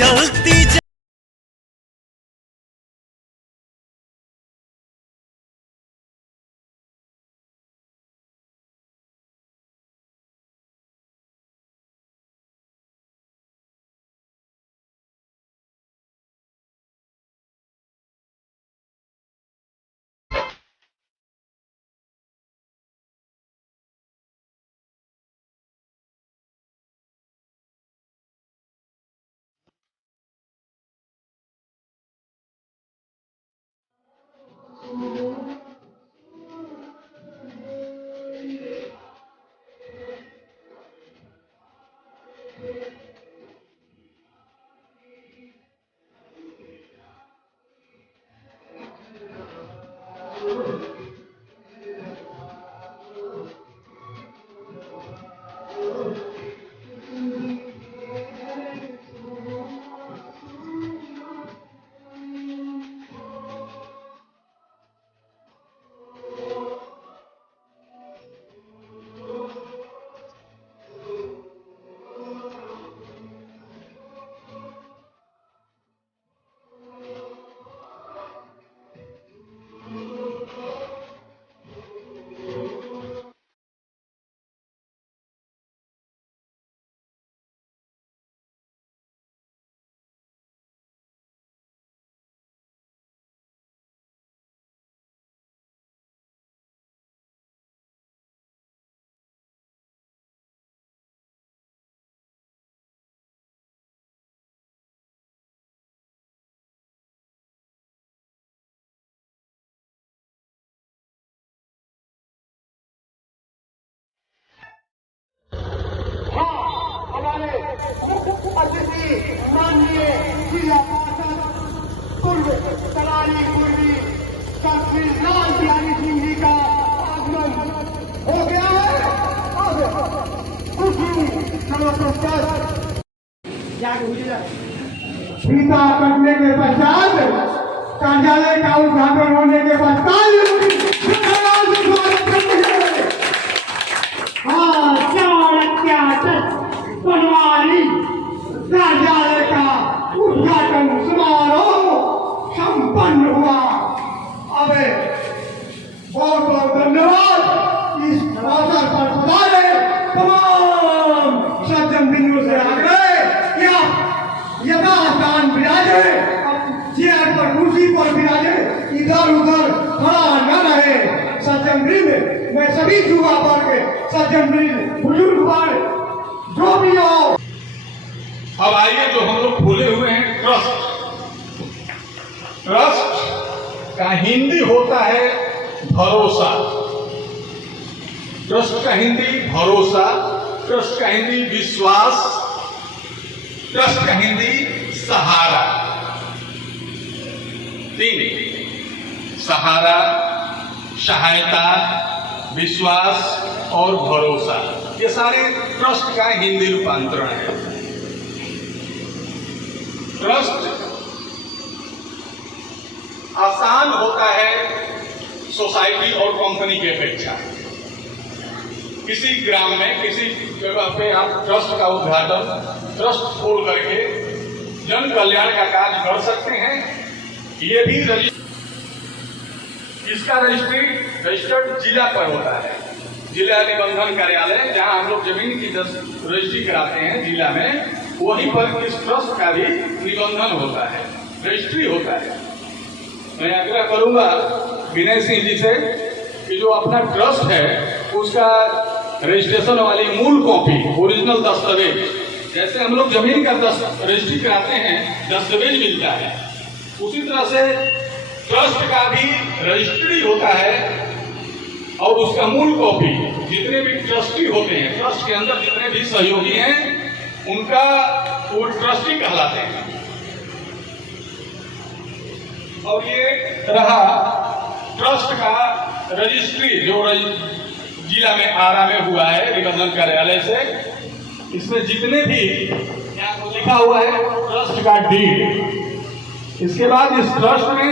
जलती अतिथि माननीय जिला पूर्व करारी पूर्वी श्री लाल बिहारी सिंह जी का आगमन हो गया है। फीता कटने के पश्चात कार्यालय का उद्घाटन होने के बाद बनवारी कार्यालय का उद्घाटन समारोह संपन्न हुआ। अब बहुत बहुत धन्यवाद इस अवसर पर पधारे तमाम सज्जन बिंदु से आग्रह क्या यथास्थान विराजे, चेयर पर कुर्सी पर विराजे, इधर उधर खड़ा न रहे। सज्जन वृंद मैं सभी युवा वर्ग सज्जन वृंद बुजुर्ग वर्ग जो भी हो। अब आइए जो हम लोग खोले हुए हैं ट्रस्ट। ट्रस्ट का हिंदी होता है भरोसा। ट्रस्ट का हिंदी भरोसा, ट्रस्ट का हिंदी विश्वास, ट्रस्ट का हिंदी सहारा। तीन, सहारा, सहायता, विश्वास और भरोसा, ये सारे ट्रस्ट का हिंदी रूपांतरण है। ट्रस्ट आसान होता है सोसाइटी और कंपनी की अपेक्षा। किसी ग्राम में किसी जगह पे आप ट्रस्ट का उद्घाटन, ट्रस्ट खोल करके जन कल्याण का कार्य कर सकते हैं। ये भी इसका रजिस्टर्ड जिला पर होता है, जिला निबंधन कार्यालय, जहां हम लोग जमीन की रजिस्ट्री कराते हैं जिला में, वहीं पर इस ट्रस्ट का भी निबंधन होता है, रजिस्ट्री होता है। मैं आग्रह करूंगा विनय सिंह जी से कि जो अपना ट्रस्ट है उसका रजिस्ट्रेशन वाली मूल कॉपी, ओरिजिनल दस्तावेज, जैसे हम लोग जमीन का रजिस्ट्री कराते हैं दस्तावेज मिलता है, उसी तरह से ट्रस्ट का भी रजिस्ट्री होता है और उसका मूल कॉपी। जितने भी ट्रस्टी होते हैं, ट्रस्ट के अंदर जितने भी सहयोगी हैं, उनका वो ट्रस्टी कहलाते हैं। और ये रहा ट्रस्ट का रजिस्ट्री जो जिला में आरा में हुआ है निबंधन कार्यालय से। इसमें जितने भी यहाँ तो लिखा हुआ है ट्रस्ट का डीड। इसके बाद इस ट्रस्ट में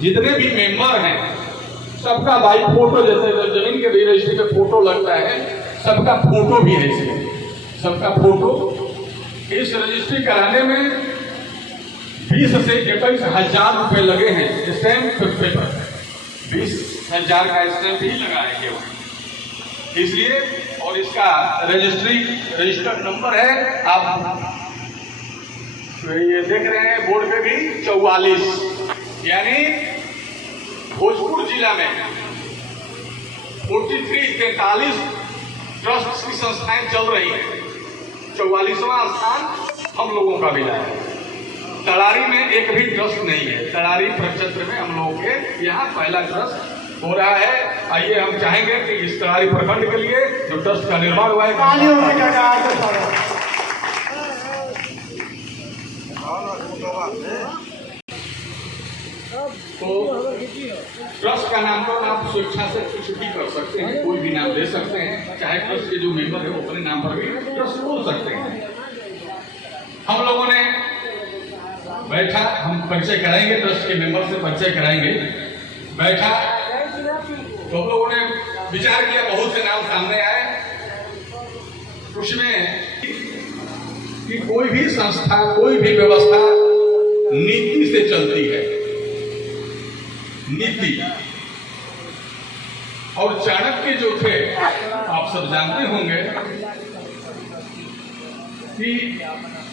जितने भी मेंबर हैं सबका भाई फोटो, जैसे जमीन के रजिस्ट्री में फोटो लगता है, सबका फोटो भी है इसमें, सबका फोटो। इस रजिस्ट्री कराने में 20 से 21,000 रुपए लगे हैं स्टैंप पेपर, 20,000 का स्टैंप ही लगा है केवल, इसलिए। और इसका रजिस्टर्ड नंबर है, आप ये देख रहे हैं बोर्ड पे भी 44, यानी भोजपुर जिला में 43 ट्रस्ट की संस्थाएं चल रही हैं, 44वां स्थान हम लोगों का मिला है। तड़ारी में एक भी ट्रस्ट नहीं है, तड़ारी प्रक्षेत्र में हम लोगों के यहाँ पहला ट्रस्ट हो रहा है। आइए हम चाहेंगे कि इस तड़ारी प्रखंड के लिए जो ट्रस्ट का निर्माण हुआ है, तो ट्रस्ट का नामकरण आप स्वेच्छा से कुछ भी कर सकते हैं, कोई भी नाम दे सकते हैं, चाहे ट्रस्ट के जो मेंबर है वो अपने नाम पर भी ट्रस्ट खोल सकते हैं। हम लोगों ने बैठा, हम परिचय कराएंगे, ट्रस्ट के मेंबर से परिचय कराएंगे, बैठा तो हम लोगों ने विचार किया, बहुत से नाम सामने आए, उसमें कि कोई भी संस्था, कोई भी व्यवस्था नीति से चलती है, नीति। और चाणक्य जो थे, आप सब जानते होंगे कि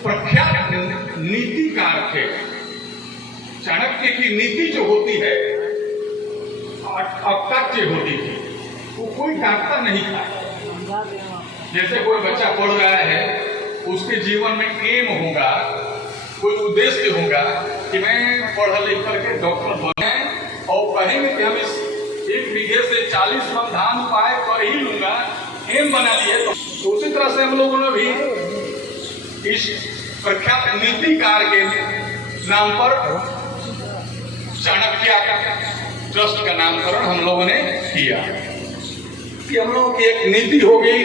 प्रख्यात नीतिकार थे। चाणक्य की नीति जो होती है अकाट्य होती थी, वो कोई काटता नहीं था। जैसे कोई बच्चा पढ़ रहा है, उसके जीवन में एम होगा, कोई उद्देश्य होगा कि मैं पढ़ लिख करके डॉक्टर बने, और कहेंगे कि हम इस 1 बीघे से 40 मन धान उपाय कर ही लूंगा, एम बना लिए। तो उसी तरह से हम लोगों ने भी इस प्रख्यात नीतिकार के नाम पर चाणक्य ट्रस्ट का नामकरण हम लोगों ने किया कि हम लोगों की एक नीति होगी,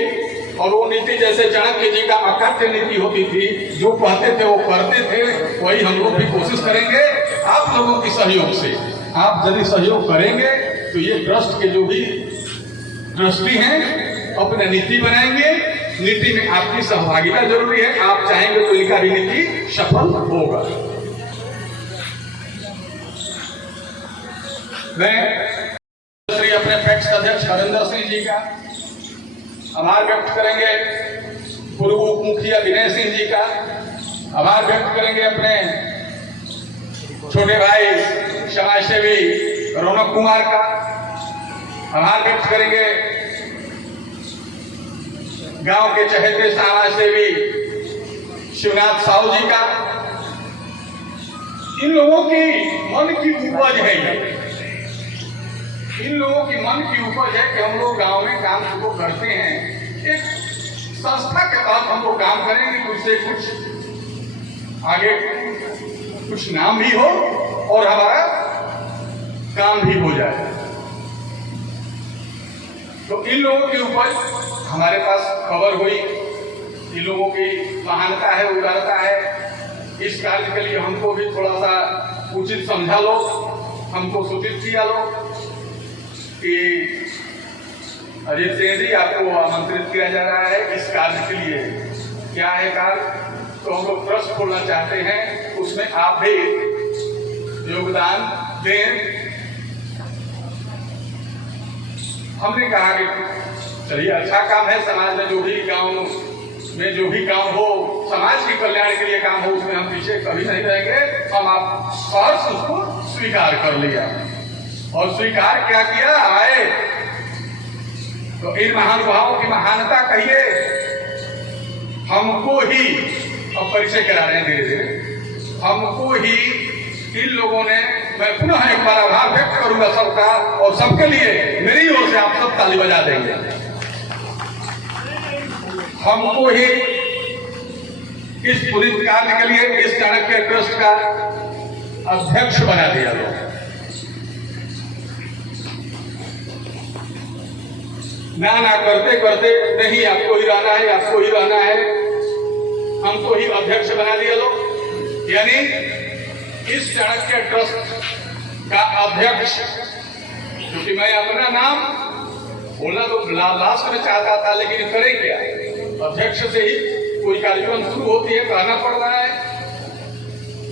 और वो नीति जैसे चाणक्य जी का अकाट्य नीति होती थी, जो कहते थे वो करते थे, वही हम लोग भी कोशिश करेंगे आप लोगों के सहयोग से। आप यदि सहयोग करेंगे तो ये ट्रस्ट के जो भी ट्रस्टी हैं अपने नीति बनाएंगे, नीति में आपकी सहभागिता जरूरी है, आप चाहेंगे तो इनका भी नीति सफल होगा। मैं श्री अपने पैक्स अध्यक्ष हरिंदर सिंह जी का आभार व्यक्त करेंगे, पूर्व उप मुखिया विनय सिंह जी का आभार व्यक्त करेंगे, अपने छोटे भाई समाजसेवी रौनक कुमार का आभार व्यक्त करेंगे, गांव के चहेते समाजसेवी शिवनाथ साहू जी का। इन लोगों की मन की उपज है, इन लोगों की मन की उपज है कि हम लोग गांव में काम शुरू करते हैं, एक संस्था के तहत हम लोग काम करेंगे, उससे कुछ आगे कुछ नाम भी हो और हमारा काम भी हो जाए। तो इन लोगों की उपज हमारे पास खबर हुई, इन लोगों की महानता है, उदारता है, इस कार्य के लिए हमको भी थोड़ा सा उचित समझा लो, हमको सूचित किया लो कि अजीत सिंह जी आपको आमंत्रित किया जा रहा है इस कार्य के लिए। क्या है कार्य? तो हम लोग ट्रस्ट खोलना चाहते हैं, उसमें आप भी योगदान दें। हमने कहा कि चलिए अच्छा काम है, समाज में जो भी गांव में जो भी काम हो, समाज के कल्याण के लिए काम हो, उसमें हम पीछे कभी नहीं रहेंगे। हम आप सहर्ष उसको स्वीकार कर लिया, और स्वीकार क्या किया, आए तो इन महानुभावों की महानता कहिए, हमको ही, अब परिचय करा रहे हैं धीरे धीरे, हमको ही इन लोगों ने, मैं पुनः एक बार आभार व्यक्त करूंगा सबका, और सबके लिए मेरी ओर से आप सब ताली बजा देंगे। हमको ही इस पूरी कार्य के लिए इस चाणक्य ट्रस्ट का अध्यक्ष बना दिया लोग। ना करते करते नहीं, आपको ही रहना है, आपको ही रहना है, हमको ही अध्यक्ष बना दिया लोग। यानी इस चाणक्य ट्रस्ट का अध्यक्ष, क्योंकि मैं अपना नाम बोलना तो लास्ट में चाहता था, लेकिन करे क्या, अध्यक्ष से ही कोई कार्यक्रम शुरू होती है, कहना पड़ रहा है।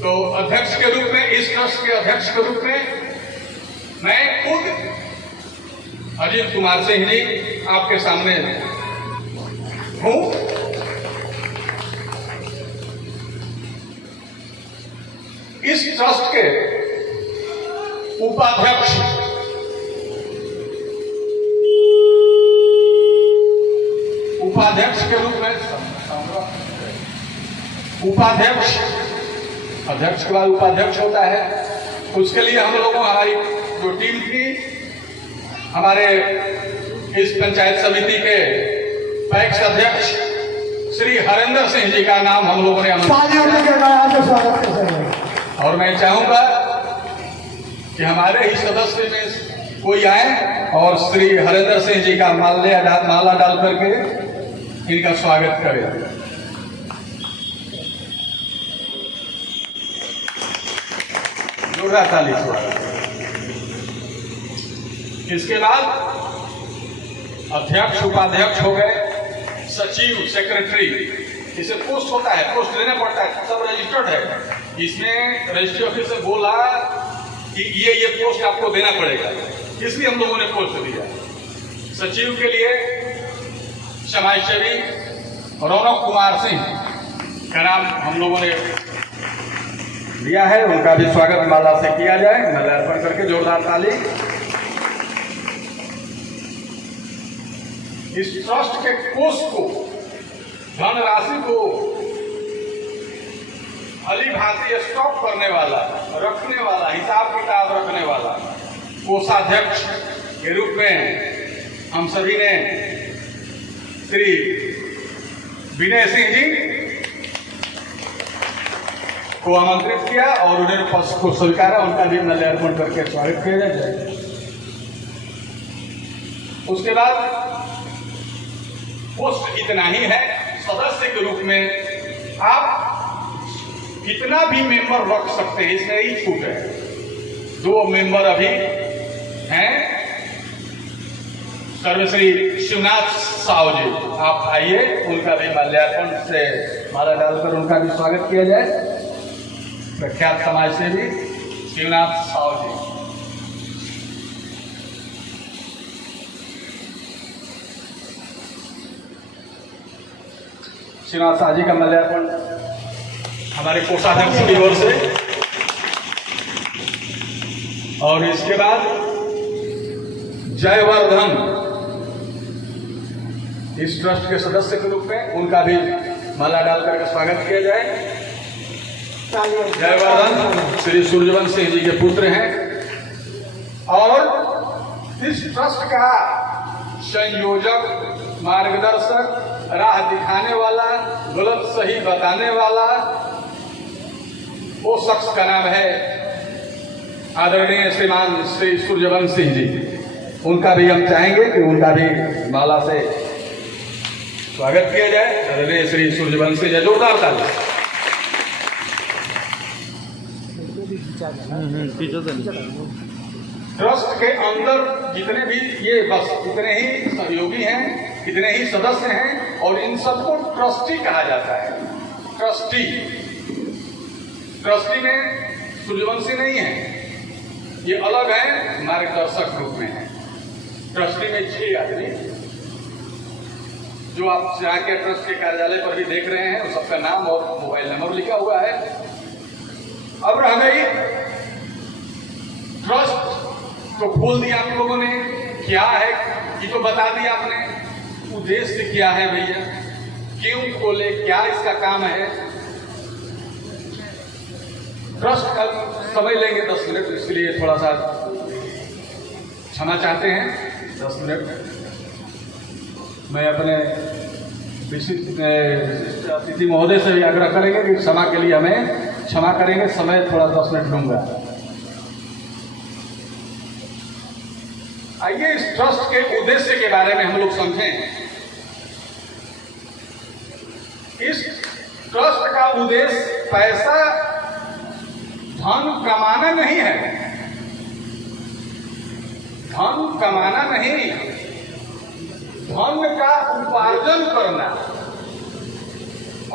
तो अध्यक्ष के रूप में, इस ट्रस्ट के अध्यक्ष के रूप में मैं खुद अजीत कुमार सिंह जी आपके सामने हूं। इस ट्रस्ट के उपाध्यक्ष के रूप में अध्यक्ष के बाद उपाध्यक्ष होता है। उसके लिए हम लोगों हमारी जो टीम थी, हमारे इस पंचायत समिति के पैक्स अध्यक्ष श्री हरेंद्र सिंह जी का नाम हम लोगों ने और मैं चाहूंगा कि हमारे ही सदस्य में कोई आए और श्री हरेंद्र सिंह जी का माला डाल करके इनका स्वागत करें। जोरदार ताली। इसके बाद अध्यक्ष उपाध्यक्ष हो गए, सचिव सेक्रेटरी, इसे पोस्ट होता है, पोस्ट लेना पड़ता है, सब रजिस्टर्ड है। इसमें रजिस्ट्री ऑफिसर बोला कि ये पोस्ट आपको देना पड़ेगा, इसलिए हम लोगों ने पोस्ट दिया। सचिव के लिए समाजसेवी रौनक कुमार सिंह का नाम हम लोगों ने दिया है, उनका भी स्वागत माला से किया जाए। माला अर्पण करके जोरदार ताली। इस ट्रस्ट के कोष को, धनराशि को भली भांति स्टॉक करने वाला, रखने वाला, हिसाब किताब रखने वाला कोषाध्यक्ष के रूप में हम सभी ने श्री विनय सिंह जी को आमंत्रित किया और उन्होंने पद को स्वीकारा। उनका भी माल्यार्पण करके स्वागत किया जाए। उसके बाद पोस्ट इतना ही है। सदस्य के रूप में आप कितना भी मेंबर रख सकते हैं, इसमें ही छूट है। 2 मेंबर अभी हैं, सर्वश्री शिवनाथ साहू जी, आप आइए, उनका भी माल्यार्पण से माला डालकर उनका भी स्वागत किया जाए। प्रख्यात समाज सेवी शिवनाथ साहू जी। शिवनाथ साहू जी का माल्यार्पण हमारे कोषाध्यक्ष की ओर से। और इसके बाद जयवर्धन इस ट्रस्ट के सदस्य के रूप में, उनका भी माला डालकर के स्वागत किया जाए। जयवर्धन श्री सूर्यवंश सिंह जी के पुत्र हैं और इस ट्रस्ट का संयोजक, मार्गदर्शक, राह दिखाने वाला, गलत सही बताने वाला वो शख्स का नाम है आदरणीय श्रीमान श्री सूर्यवंश सिंह जी। उनका भी हम चाहेंगे कि उनका भी माला से स्वागत किया जाए। आदरणीय श्री सूर्यवंश सिंह, जोरदार ताली। ट्रस्ट के अंदर जितने भी ये बस इतने ही सहयोगी हैं, इतने ही सदस्य हैं और इन सबको ट्रस्टी कहा जाता है। ट्रस्टी में सूर्यवंशी नहीं है, ये अलग है, मार्गदर्शक रूप में है। ट्रस्टी में 6 आदमी जो आप जाके ट्रस्ट के कार्यालय पर भी देख रहे हैं, सबका नाम और मोबाइल नंबर लिखा हुआ है। अब रह गई ट्रस्ट तो खोल दिया आप लोगों ने, क्या है ये तो बता दिया आपने, उद्देश्य क्या है भैया, क्यों खोले, क्या इसका काम है। ट्रस्ट का समय लेंगे 10 मिनट, इसलिए थोड़ा सा क्षमा चाहते हैं। 10 मिनट मैं अपने विशिष्ट अतिथि महोदय से भी आग्रह करेंगे कि क्षमा के लिए हमें क्षमा करेंगे, समय थोड़ा 10 मिनट लूंगा। आइए इस ट्रस्ट के उद्देश्य के बारे में हम लोग समझें। इस ट्रस्ट का उद्देश्य पैसा धन कमाना नहीं है, धन कमाना नहीं, धन का उपार्जन करना।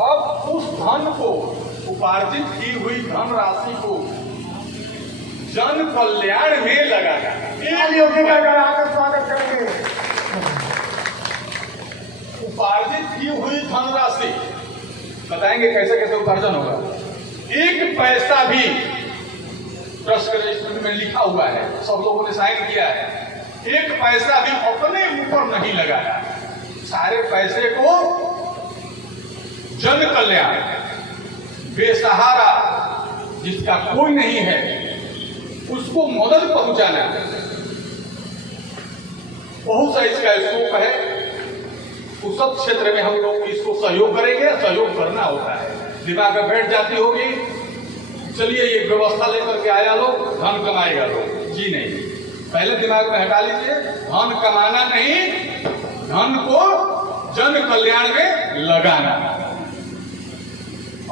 अब उस धन को उपार्जित की हुई धनराशि को जन कल्याण में लगाना। योगी का आकर स्वागत करेंगे। उपार्जित की हुई धनराशि बताएंगे कैसे कैसे उपार्जन होगा। एक पैसा भी ट्रस्ट रजिस्टर में लिखा हुआ है, सब लोगों ने साइन किया है। एक पैसा भी अपने ऊपर नहीं लगाया, सारे पैसे को जन कल्याण, बेसहारा जिसका कोई नहीं है उसको मदद पहुंचाना। बहुत सा इसका स्कोप है, उस सब क्षेत्र में हम लोग इसको सहयोग करेंगे। सहयोग करना होता है, दिमाग में बैठ जाती होगी चलिए ये व्यवस्था लेकर के आया लोग धन कमाएगा लोग, जी नहीं, पहले दिमाग में हटा लीजिए, धन कमाना नहीं, धन को जन कल्याण में लगाना।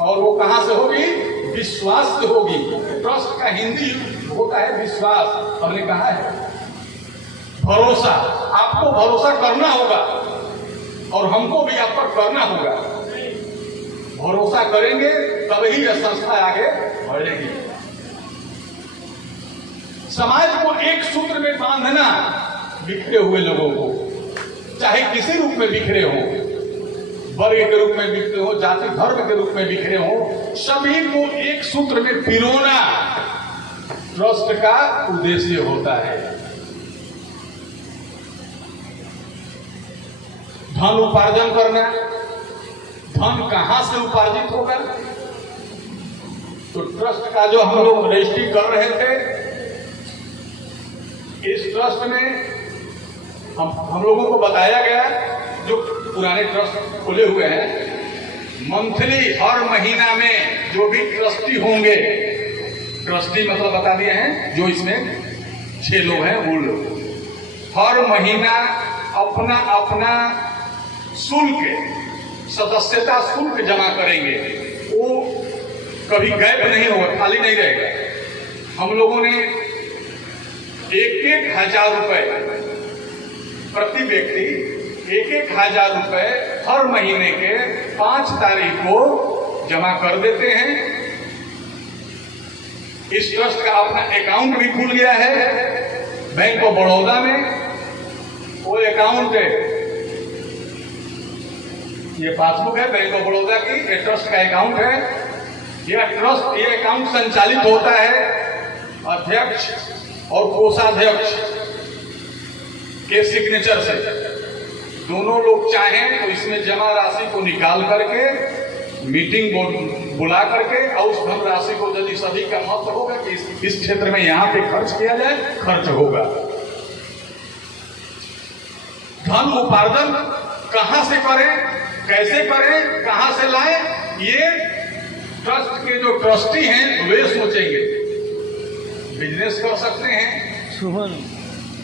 और वो कहां से होगी? विश्वास से होगी। ट्रस्ट का हिंदी होता है विश्वास, हमने कहा है भरोसा। आपको भरोसा करना होगा और हमको भी आप पर करना होगा। भरोसा करेंगे तभी यह संस्था आगे बढ़ेगी। समाज को एक सूत्र में बांधना, बिखरे हुए लोगों को, चाहे किसी रूप में बिखरे हो, वर्ग के रूप में बिखरे हो, जाति धर्म के रूप में बिखरे हो, सभी को एक सूत्र में पिरोना ट्रस्ट का उद्देश्य होता है। धन उपार्जन करना, धन कहां से उपार्जित होगा? तो ट्रस्ट का जो हम लोग रजिस्ट्री कर रहे थे, इस ट्रस्ट में हम लोगों को बताया गया, जो पुराने ट्रस्ट खुले हुए हैं, मंथली हर महीना में जो भी ट्रस्टी होंगे, ट्रस्टी मतलब बता दिए हैं, जो इसमें 6 लोग हैं वो लोग हर महीना अपना अपना शुल्क, सदस्यता शुल्क जमा करेंगे। वो कभी गैप नहीं होगा, खाली नहीं रहेगा। हम लोगों ने 1,000 रुपए प्रति व्यक्ति, 1,000 रुपए हर महीने के 5 तारीख को जमा कर देते हैं। इस ट्रस्ट का अपना अकाउंट भी खुल गया है बैंक ऑफ बड़ौदा में। वो अकाउंट ये पासबुक है बैंक ऑफ बड़ौदा की, ये ट्रस्ट का अकाउंट है। ये अकाउंट संचालित होता है अध्यक्ष और कोषाध्यक्ष के सिग्नेचर से। दोनों लोग चाहें तो इसमें जमा राशि को निकाल करके मीटिंग बुला करके और उस धन राशि को यदि सभी का मत होगा कि इस क्षेत्र में यहाँ पे खर्च किया जाए, खर्च होगा। धन उपार्जन कहां से करें, कैसे करें, कहां से लाएं, ये ट्रस्ट के जो ट्रस्टी हैं वे सोचेंगे। बिजनेस कर सकते हैं,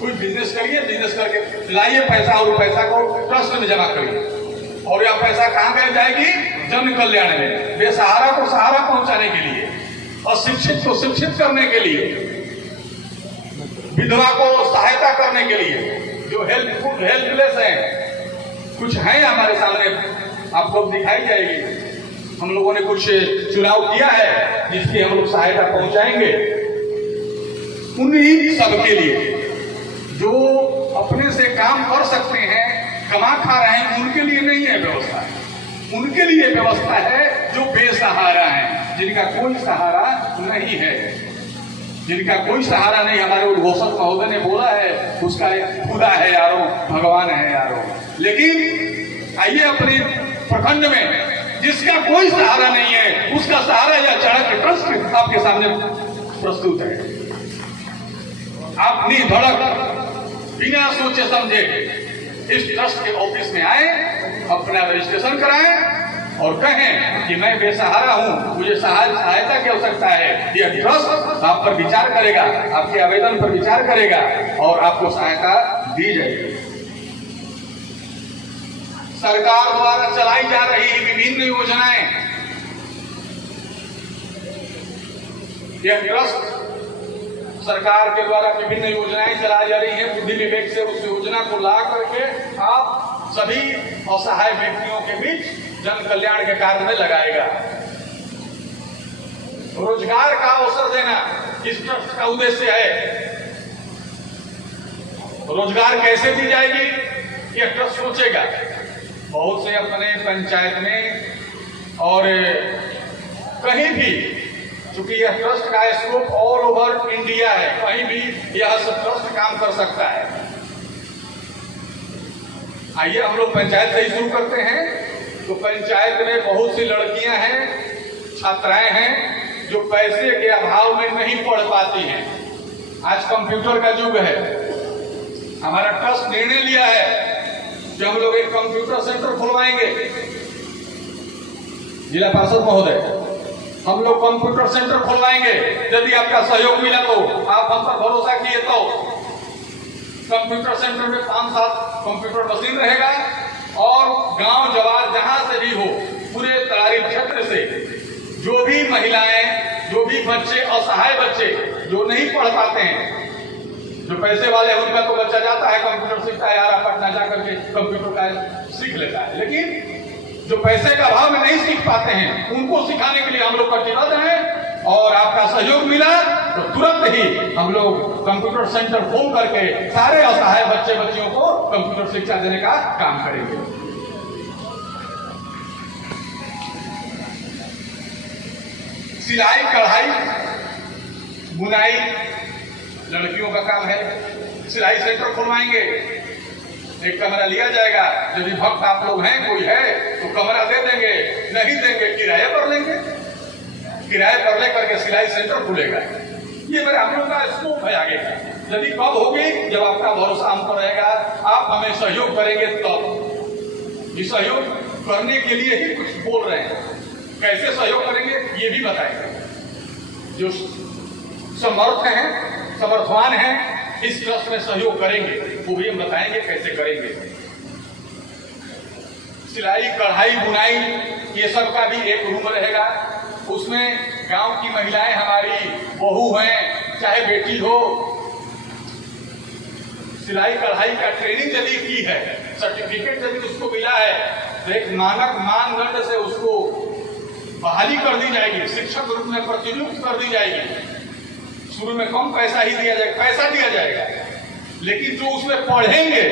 कोई बिजनेस करिए, बिजनेस करके लाइए पैसा और पैसा को ट्रस्ट में जमा करिए। और यह पैसा कहां गए जाएगी? जन कल्याण में, बेसहारा को सहारा पहुंचाने के लिए, अशिक्षित को शिक्षित करने के लिए, विधवा को सहायता करने के लिए। जो हेल्पलेस हैं, कुछ हैं हमारे सामने, आपको दिखाई जाएगी। हम लोगों ने कुछ चुनाव किया है जिसकी हम लोग सहायता पहुंचाएंगे उन्हीं सबके लिए जो अपने से काम कर सकते हैं, कमा खा रहे हैं। उनके लिए नहीं है व्यवस्था, उनके लिए व्यवस्था है जो बेसहारा हैं, जिनका कोई सहारा नहीं है, जिनका कोई सहारा नहीं। हमारे उद्घोषक महोदय ने बोला है उसका खुदा है यारो, भगवान है यारो। लेकिन आइए अपने प्रखंड में जिसका कोई सहारा नहीं है, उसका सहारा या चढ़क ट्रस्ट आपके सामने प्रस्तुत है। आप निधड़क बिना सोचे समझे इस ट्रस्ट के ऑफिस में आए, अपना रजिस्ट्रेशन कराएं और कहें कि मैं बेसहारा हूं, मुझे सहायता की आवश्यकता है। यह ट्रस्ट आप पर विचार करेगा, आपके आवेदन पर विचार करेगा और आपको सहायता दी जाएगी। सरकार द्वारा चलाई जा रही विभिन्न योजनाएं, यह ट्रस्ट सरकार के द्वारा विभिन्न योजनाएं चलाई जा रही है। बुद्धि विवेक से उस योजना को ला करके आप सभी असहाय व्यक्तियों के बीच जन कल्याण के कार्य में लगाएगा। रोजगार का अवसर देना इस ट्रस्ट का उद्देश्य है। रोजगार कैसे दी जाएगी यह ट्रस्ट सोचेगा। बहुत से अपने पंचायत में और कहीं भी, चूंकि यह ट्रस्ट का स्कोप ऑल ओवर इंडिया है, कहीं भी यह ट्रस्ट काम कर सकता है। आइए हम लोग पंचायत से ही शुरू करते हैं। तो पंचायत में बहुत सी लड़कियां हैं, छात्राएं हैं जो पैसे के अभाव में नहीं पढ़ पाती हैं। आज कंप्यूटर का युग है। हमारा ट्रस्ट निर्णय लिया है कि हम लोग एक कंप्यूटर सेंटर खुलवाएंगे। जिला पार्षद महोदय, हम लोग कंप्यूटर सेंटर खुलवाएंगे। यदि आपका सहयोग मिला तो, आप हम पर भरोसा किए तो कंप्यूटर सेंटर में 5-7 कंप्यूटर मशीन रहेगा और गांव जवार जहां से भी हो, पूरे तरारी क्षेत्र से जो भी महिलाएं, जो भी बच्चे, असहाय बच्चे जो नहीं पढ़ पाते हैं, जो पैसे वाले हैं उनका तो बच्चा जाता है कंप्यूटर सीखता है, यार पटना जाकर के कंप्यूटर का सीख लेता है। लेकिन जो पैसे का अभाव में नहीं सीख पाते हैं उनको सिखाने के लिए हम लोग कटिबद्ध हैं। और आपका सहयोग मिला तो तुरंत ही हम लोग कंप्यूटर सेंटर खोल करके सारे असहाय बच्चे बच्चियों को कंप्यूटर शिक्षा देने का काम करेंगे। सिलाई, कढ़ाई, बुनाई लड़कियों का काम है। सिलाई सेंटर खुलवाएंगे। एक कमरा लिया जाएगा। यदि भक्त आप लोग हैं, कोई है तो कमरा दे देंगे, नहीं देंगे किराए पर लेंगे। किराए पर लेकर के सिलाई सेंटर खुलेगा। ये मेरे हम लोग का स्कोप है आगे का। यदि कब होगी, जब आपका भरोसा हम पर रहेगा, आप हमें सहयोग करेंगे तब। ये सहयोग करने के लिए ही कुछ बोल रहे हैं। कैसे सहयोग करेंगे ये भी बताएंगे। जो समर्थ हैं, समर्थवान हैं, इस ट्रस्ट में सहयोग करेंगे, वो भी हम बताएंगे कैसे करेंगे। सिलाई, कढ़ाई, बुनाई ये सब का भी एक रूम रहेगा। उसमें गांव की महिलाएं, हमारी बहू हैं चाहे बेटी हो, सिलाई कढ़ाई का ट्रेनिंग यदि की है, सर्टिफिकेट यदि उसको मिला है, तो एक मानक मानदंड से उसको बहाली कर दी जाएगी, शिक्षक रूप में प्रतिनियुक्त कर दी जाएगी। शुरू में कम पैसा ही दिया जाएगा, पैसा दिया जाएगा, लेकिन जो उसमें पढ़ेंगे,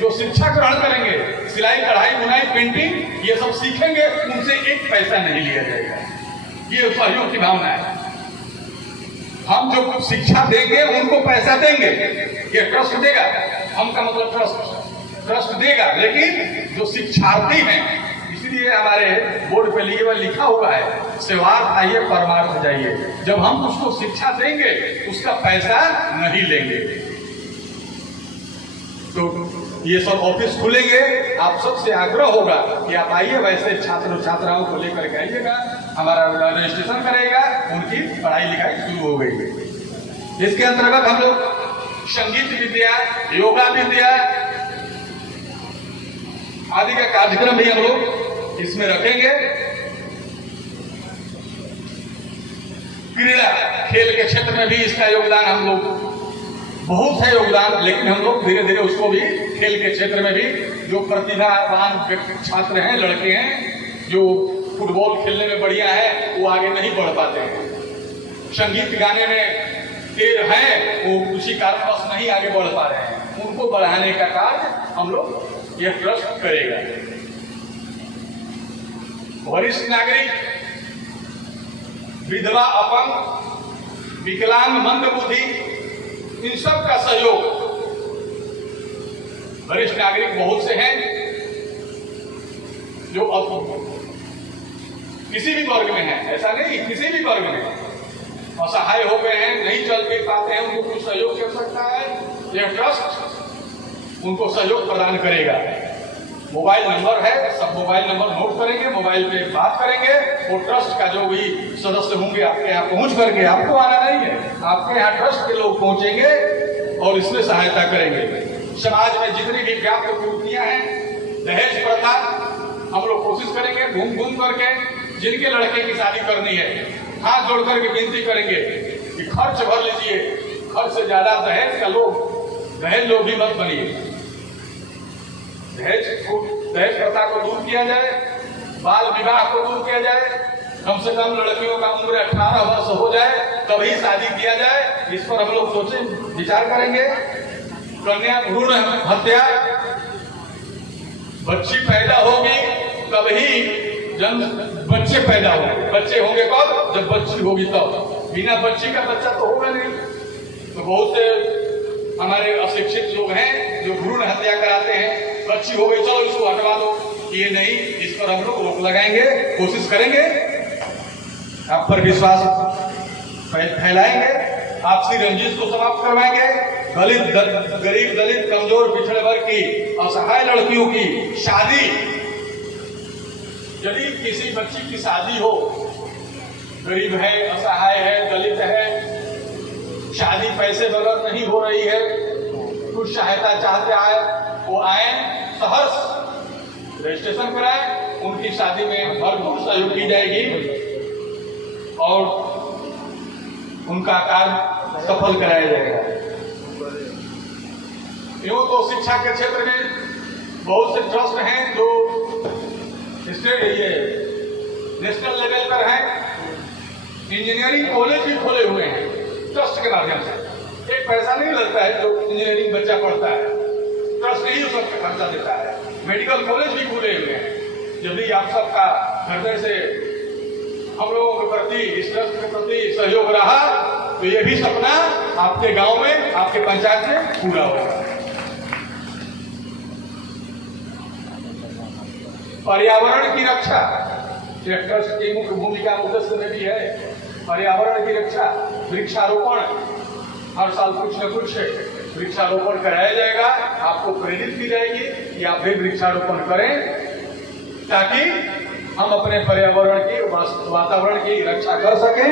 जो शिक्षा ग्रहण करेंगे, सिलाई, कढ़ाई, बुनाई, पेंटिंग ये सब सीखेंगे, उनसे एक पैसा नहीं लिया जाएगा। ये सहयोग की भावना है। हम जो कुछ शिक्षा देंगे उनको पैसा देंगे, ये ट्रस्ट देगा। हम का मतलब ट्रस्ट देगा, लेकिन जो शिक्षार्थी हैं, इसलिए हमारे बोर्ड पे लिखा हुआ है, सेवार्थ आइए परमार्थ जाइए। जब हम उसको शिक्षा देंगे उसका पैसा नहीं लेंगे। तो ये सब ऑफिस खुलेंगे। आप सबसे आग्रह होगा कि आप आइए, वैसे छात्र छात्राओं को लेकर के आइएगा। हमारा रजिस्ट्रेशन करेगा, उनकी पढ़ाई लिखाई शुरू हो गई। इसके अंतर्गत हम लोग संगीत विद्या, योगा विद्या आदि का कार्यक्रम भी हम लोग इसमें रखेंगे। क्रीड़ा, खेल के क्षेत्र में भी इसका योगदान हम लोग, बहुत है योगदान, लेकिन हम लोग धीरे धीरे उसको भी, खेल के क्षेत्र में भी जो प्रतिभावान छात्र हैं, लड़के हैं जो फुटबॉल खेलने में बढ़िया है, वो आगे नहीं बढ़ पाते हैं। संगीत गाने में तेज हैं, वो उसी कारणवश नहीं आगे बढ़ पा रहे हैं। उनको बढ़ाने का कार्य हम लोग यह ट्रस्ट करेगा। वरिष्ठ नागरिक, विधवा, अपंग, विकलांग, मंदबुद्धि, इन सब का सहयोग। वरिष्ठ नागरिक बहुत से हैं जो किसी भी वर्ग में है, ऐसा नहीं, किसी भी वर्ग में असहाय हो गए हैं, नहीं चल फिर पाते हैं, उनको कुछ सहयोग कर सकता है। यह ट्रस्ट उनको सहयोग प्रदान करेगा। मोबाइल नंबर है, सब मोबाइल नंबर नोट करेंगे, मोबाइल पे बात करेंगे। वो ट्रस्ट का जो भी सदस्य होंगे आपके यहाँ पहुंच करके, आपको आना नहीं है, आपके यहाँ ट्रस्ट के लोग पहुंचेंगे और इसमें सहायता करेंगे। समाज में जितनी भी व्याप्त कुरीतियां हैं, दहेज प्रथा, हम लोग कोशिश करेंगे घूम घूम करके, जिनके लड़के की शादी करनी है, हाथ जोड़ करके विनती करेंगे कि खर्च भर लीजिए, खर्च से ज्यादा दहेज का दहेज लोग भी मत बनिए। दहेज प्रथा को दूर किया जाए, बाल विवाह को दूर किया जाए, कम से कम लड़कियों का उम्र 18 वर्ष हो जाए तभी शादी किया जाए। इस पर हम लोग सोचें, विचार करेंगे। कन्या भ्रूण हत्या, बच्ची पैदा होगी तभी बच्चे पैदा होंगे। बच्चे होंगे कब? जब बच्ची होगी तब। बिना बच्ची का बच्चा तो होगा नहीं। तो बहुत से हमारे अशिक्षित लोग हैं जो भ्रूण हत्या कराते हैं। बच्ची हो गई, चलो इसको हटवा दो। ये नहीं, इस पर हम लोग रोक लगाएंगे, कोशिश करेंगे, आप पर विश्वास फैलाएंगे, आपसी रंजिश को समाप्त करवाएंगे। गरीब दलित कमजोर पिछड़े वर्ग की असहाय लड़कियों की शादी, यदि किसी बच्ची की शादी हो, गरीब है, असहाय है, दलित है, शादी पैसे बगैर नहीं हो रही है, कुछ सहायता चाहते आए, वो आए, सहर्ष रजिस्ट्रेशन कराए, उनकी शादी में भरपूर सहयोग की जाएगी और उनका कार्य सफल कराया जाएगा। यूं तो शिक्षा के क्षेत्र में बहुत से ट्रस्ट हैं जो नेशनल लेवल पर हैं। इंजीनियरिंग कॉलेज भी खोले हुए हैं ट्रस्ट के माध्यम से। एक पैसा नहीं लगता है जो इंजीनियरिंग बच्चा पढ़ता है, ट्रस्ट ही उसका खर्चा देता है। मेडिकल कॉलेज भी खुले हुए हैं। यदि आप सबका हृदय से हम लोगों के प्रति, इस ट्रस्ट के प्रति सहयोग रहा तो ये भी सपना आपके गांव में, आपके पंचायत में पूरा होगा। पर्यावरण की रक्षा ट्रस्ट की मुख्य भूमिका उद्देश्य में भी है। पर्यावरण की रक्षा, वृक्षारोपण, हर साल कुछ न कुछ वृक्षारोपण कराया जाएगा। आपको प्रेरित की जाएगी कि आप भी वृक्षारोपण करें ताकि हम अपने पर्यावरण की, वातावरण की रक्षा कर सकें,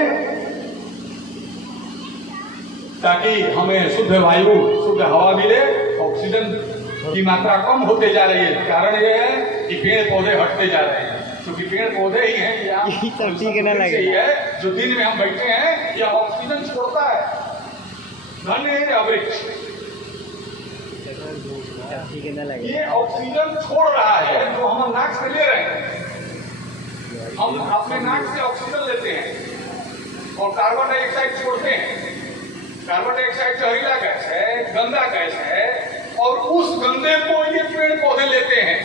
ताकि हमें शुद्ध वायु, शुद्ध हवा मिले। ऑक्सीजन की मात्रा कम होते जा रही है। कारण यह है कि पेड़ पौधे हटते जा रहे हैं, क्योंकि पेड़ पौधे ही हैं जो दिन में हम बैठे हैं, यह ऑक्सीजन छोड़ता है। धन्य है वृक्ष, ये ऑक्सीजन छोड़ रहा है जो हम नाक से ले रहे हैं। हम अपने नाक से ऑक्सीजन लेते हैं और कार्बन डाइऑक्साइड छोड़ते हैं। कार्बन डाइऑक्साइड जहरीला गैस है, गंदा गैस है, और उस गंदे को ये पेड़ पौधे लेते हैं।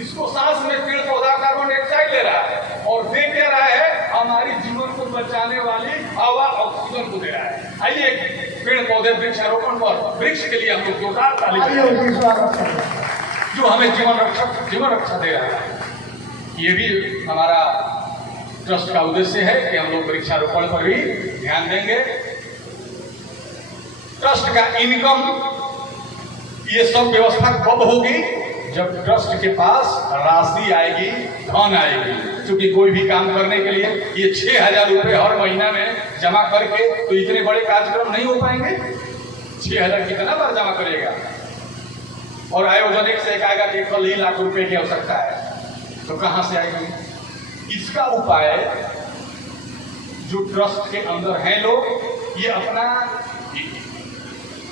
इसको सांस में पेड़ पौधा कार्बन डाइऑक्साइड ले रहा है और दे क्या रहा है? हमारी जीवन को बचाने वाली हवा, ऑक्सीजन को दे रहा है। आइए पेड़ पौधे वृक्षारोपण पर, वृक्ष के लिए हम लोग जोरदार ताली बजाएं, जो हमें जीवन रक्षा दे रहा है। ये भी हमारा ट्रस्ट का उद्देश्य है कि हम लोग वृक्षारोपण पर भी ध्यान देंगे। ट्रस्ट का इनकम, ये सब व्यवस्था कब होगी? जब ट्रस्ट के पास राशि आएगी, धन आएगी। क्योंकि कोई भी काम करने के लिए ये 6,000 रुपये हर महीना में जमा करके तो इतने बड़े कार्यक्रम नहीं हो पाएंगे। 6,000 कितना बार जमा करेगा? और आयोजन एक से एक आएगा कि 1 लाख रुपए की आवश्यकता है, तो कहां से आएगी? इसका उपाय जो ट्रस्ट के अंदर हैं लोग, ये अपना